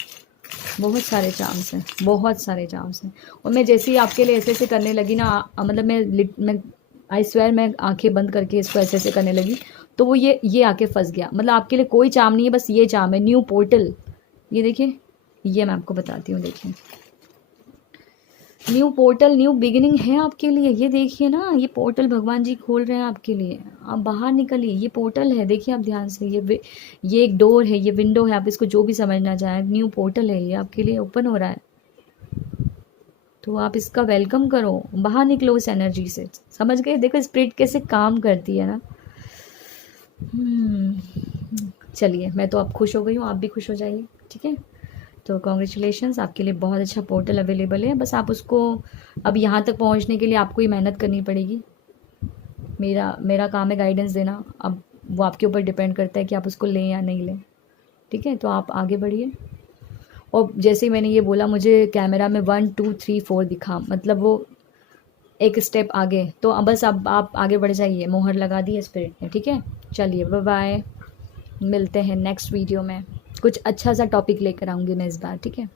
बहुत सारे चार्म्स हैं। और मैं जैसे ही आपके लिए ऐसे ऐसे करने लगी ना, मतलब मैं आई स्वेयर मैं आंखें बंद करके इसको ऐसे ऐसे करने लगी, तो वो ये आके फंस गया। मतलब आपके लिए कोई चार्म नहीं है, बस ये चार्म है, न्यू पोर्टल। ये देखिए, ये मैं आपको बताती हूँ, देखिए न्यू पोर्टल, न्यू बिगिनिंग है आपके लिए। ये देखिए ना, ये पोर्टल भगवान जी खोल रहे हैं आपके लिए, आप बाहर निकलिए। ये पोर्टल है, देखिए आप ध्यान से, ये एक डोर है, ये विंडो है, आप इसको जो भी समझना चाहें, न्यू पोर्टल है, ये आपके लिए ओपन हो रहा है, तो आप इसका वेलकम करो, बाहर निकलो इस एनर्जी से। समझ गए? देखो स्पिरिट कैसे काम करती है ना। चलिए, मैं तो अब खुश हो गई हूँ, आप भी खुश हो जाइए, ठीक है। तो कॉन्ग्रेचुलेशंस, आपके लिए बहुत अच्छा पोर्टल अवेलेबल है, बस आप उसको, अब यहाँ तक पहुँचने के लिए आपको ही मेहनत करनी पड़ेगी। मेरा काम है गाइडेंस देना, अब वो आपके ऊपर डिपेंड करता है कि आप उसको लें या नहीं लें, ठीक है। तो आप आगे बढ़िए। और जैसे ही मैंने ये बोला, मुझे कैमरा में 1 2 3 4 दिखा, मतलब वो एक स्टेप आगे, तो अब बस अब आप आगे बढ़ जाइए, मोहर लगा दी है स्पिरिट ने, ठीक है। चलिए बाय बाय, मिलते हैं नेक्स्ट वीडियो में, कुछ अच्छा सा टॉपिक लेकर आऊँगी मैं इस बार, ठीक है।